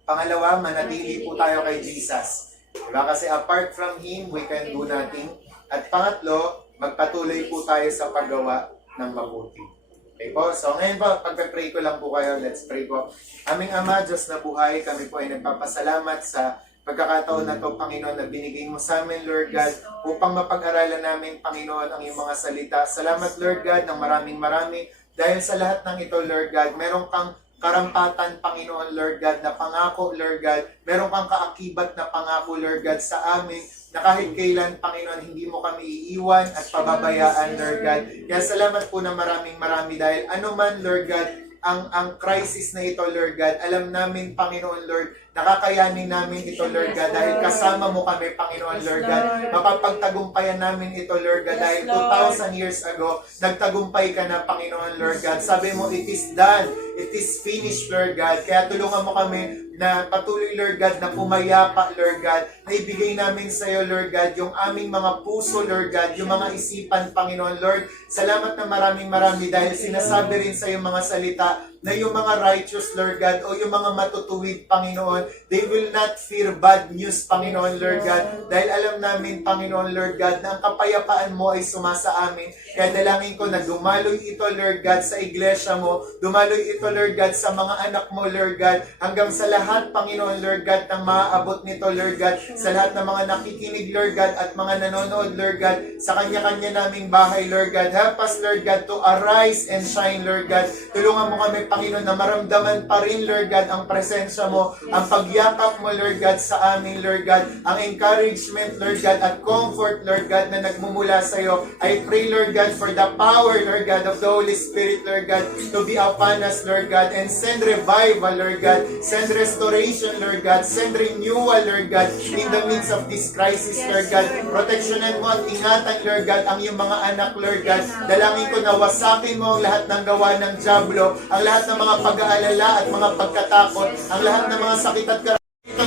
Pangalawa, manatili po tayo kay Jesus. Diba? Kasi apart from Him, we can do nothing. At pangatlo, magpatuloy po tayo sa paggawa ng mabuti. Okay po? So ngayon po, pagpe-pray ko lang po kayo. Let's pray po. Aming Ama, Diyos na buhay, kami po ay nagpapasalamat sa pagkakataon na to, Panginoon, na binigay mo sa amin, Lord God, upang mapag-aralan namin, Panginoon, ang iyong mga salita. Salamat, Lord God, ng marami. Dahil sa lahat ng ito, Lord God, meron kang karampatan, Panginoon, Lord God, na pangako, Lord God. Meron kang kaakibat na pangako, Lord God, sa amin, na kahit kailan, Panginoon, hindi mo kami iiwan at pababayaan, Lord God. Kaya salamat po na maraming dahil ano man, Lord God, ang crisis na ito, Lord God, alam namin, Panginoon, Lord, nakakayanin namin ito, Lord God, dahil kasama mo kami, Panginoon, Lord God. Mapapagtagumpayan namin ito, Lord God, dahil 2,000 years ago, nagtagumpay ka na, Panginoon, Lord God. Sabi mo, it is done, it is finished, Lord God. Kaya tulungan mo kami na patuloy, Lord God, na pumayapa, Lord God, na ibigay namin sa iyo, Lord God, yung aming mga puso, Lord God, yung mga isipan, Panginoon, Lord. Salamat na maraming dahil sinasabi rin sa iyo mga salita na yung mga righteous, Lord God, o yung mga matutuwid, Panginoon, they will not fear bad news, Panginoon, Lord God. Dahil alam namin, Panginoon, Lord God, na ang kapayapaan mo ay sumasa amin. Kaya dalangin ko na dumaloy ito, Lord God, sa iglesia mo. Dumaloy ito, Lord God, sa mga anak mo, Lord God. Hanggang sa lahat, Panginoon, Lord God, ng maaabot nito, Lord God. Sa lahat ng mga nakikinig, Lord God, at mga nanonood, Lord God, sa kanya-kanya naming bahay, Lord God. Help us, Lord God, to arise and shine, Lord God. Tulungan mo kami, Panginoon, na maramdaman pa rin, Lord God, ang presensya mo, ang pagyakap mo, Lord God, sa amin, Lord God, ang encouragement, Lord God, at comfort, Lord God, na nagmumula sa iyo. I pray, Lord God, for the power, Lord God, of the Holy Spirit, Lord God, to be upon us, Lord God, and send revival, Lord God, send restoration, Lord God, send renewal, Lord God, in the midst of this crisis, Lord God. Proteksyonan mo at ingatan, Lord God, ang iyong mga anak, Lord God. Dalangin ko na wasakin mo ang lahat ng gawa ng dyablo, ang lahat ng mga pag-aalala at mga pagkatakot, ang lahat ng mga sakit at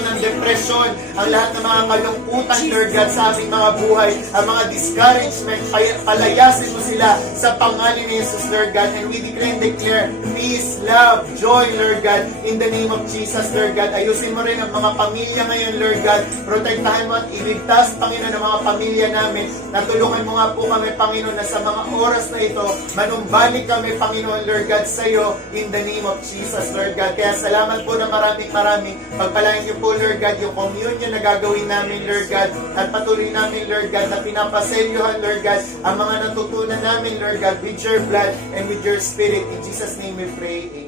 ng depression, ang lahat ng mga kalungkutan, Lord God, sa aming mga buhay, ang mga discouragement, palayasin mo sila sa pangalan ni Jesus, Lord God, and we declare peace, love, joy, Lord God, in the name of Jesus, Lord God. Ayusin mo rin ang mga pamilya ngayon, Lord God, protektahan mo at iligtas, Panginoon, ang mga pamilya namin. Natulungan mo nga po kami, Panginoon, na sa mga oras na ito, manumbalik kami, Panginoon, Lord God, sa iyo, in the name of Jesus, Lord God. Kaya salamat po na maraming pagpalain niyo po, Lord God, yung communion na gagawin namin, Lord God, at patuloy namin, Lord God, na pinapaselyuhan, Lord God, ang mga natutunan namin, Lord God, with your blood and with your spirit. In Jesus' name we pray. Amen.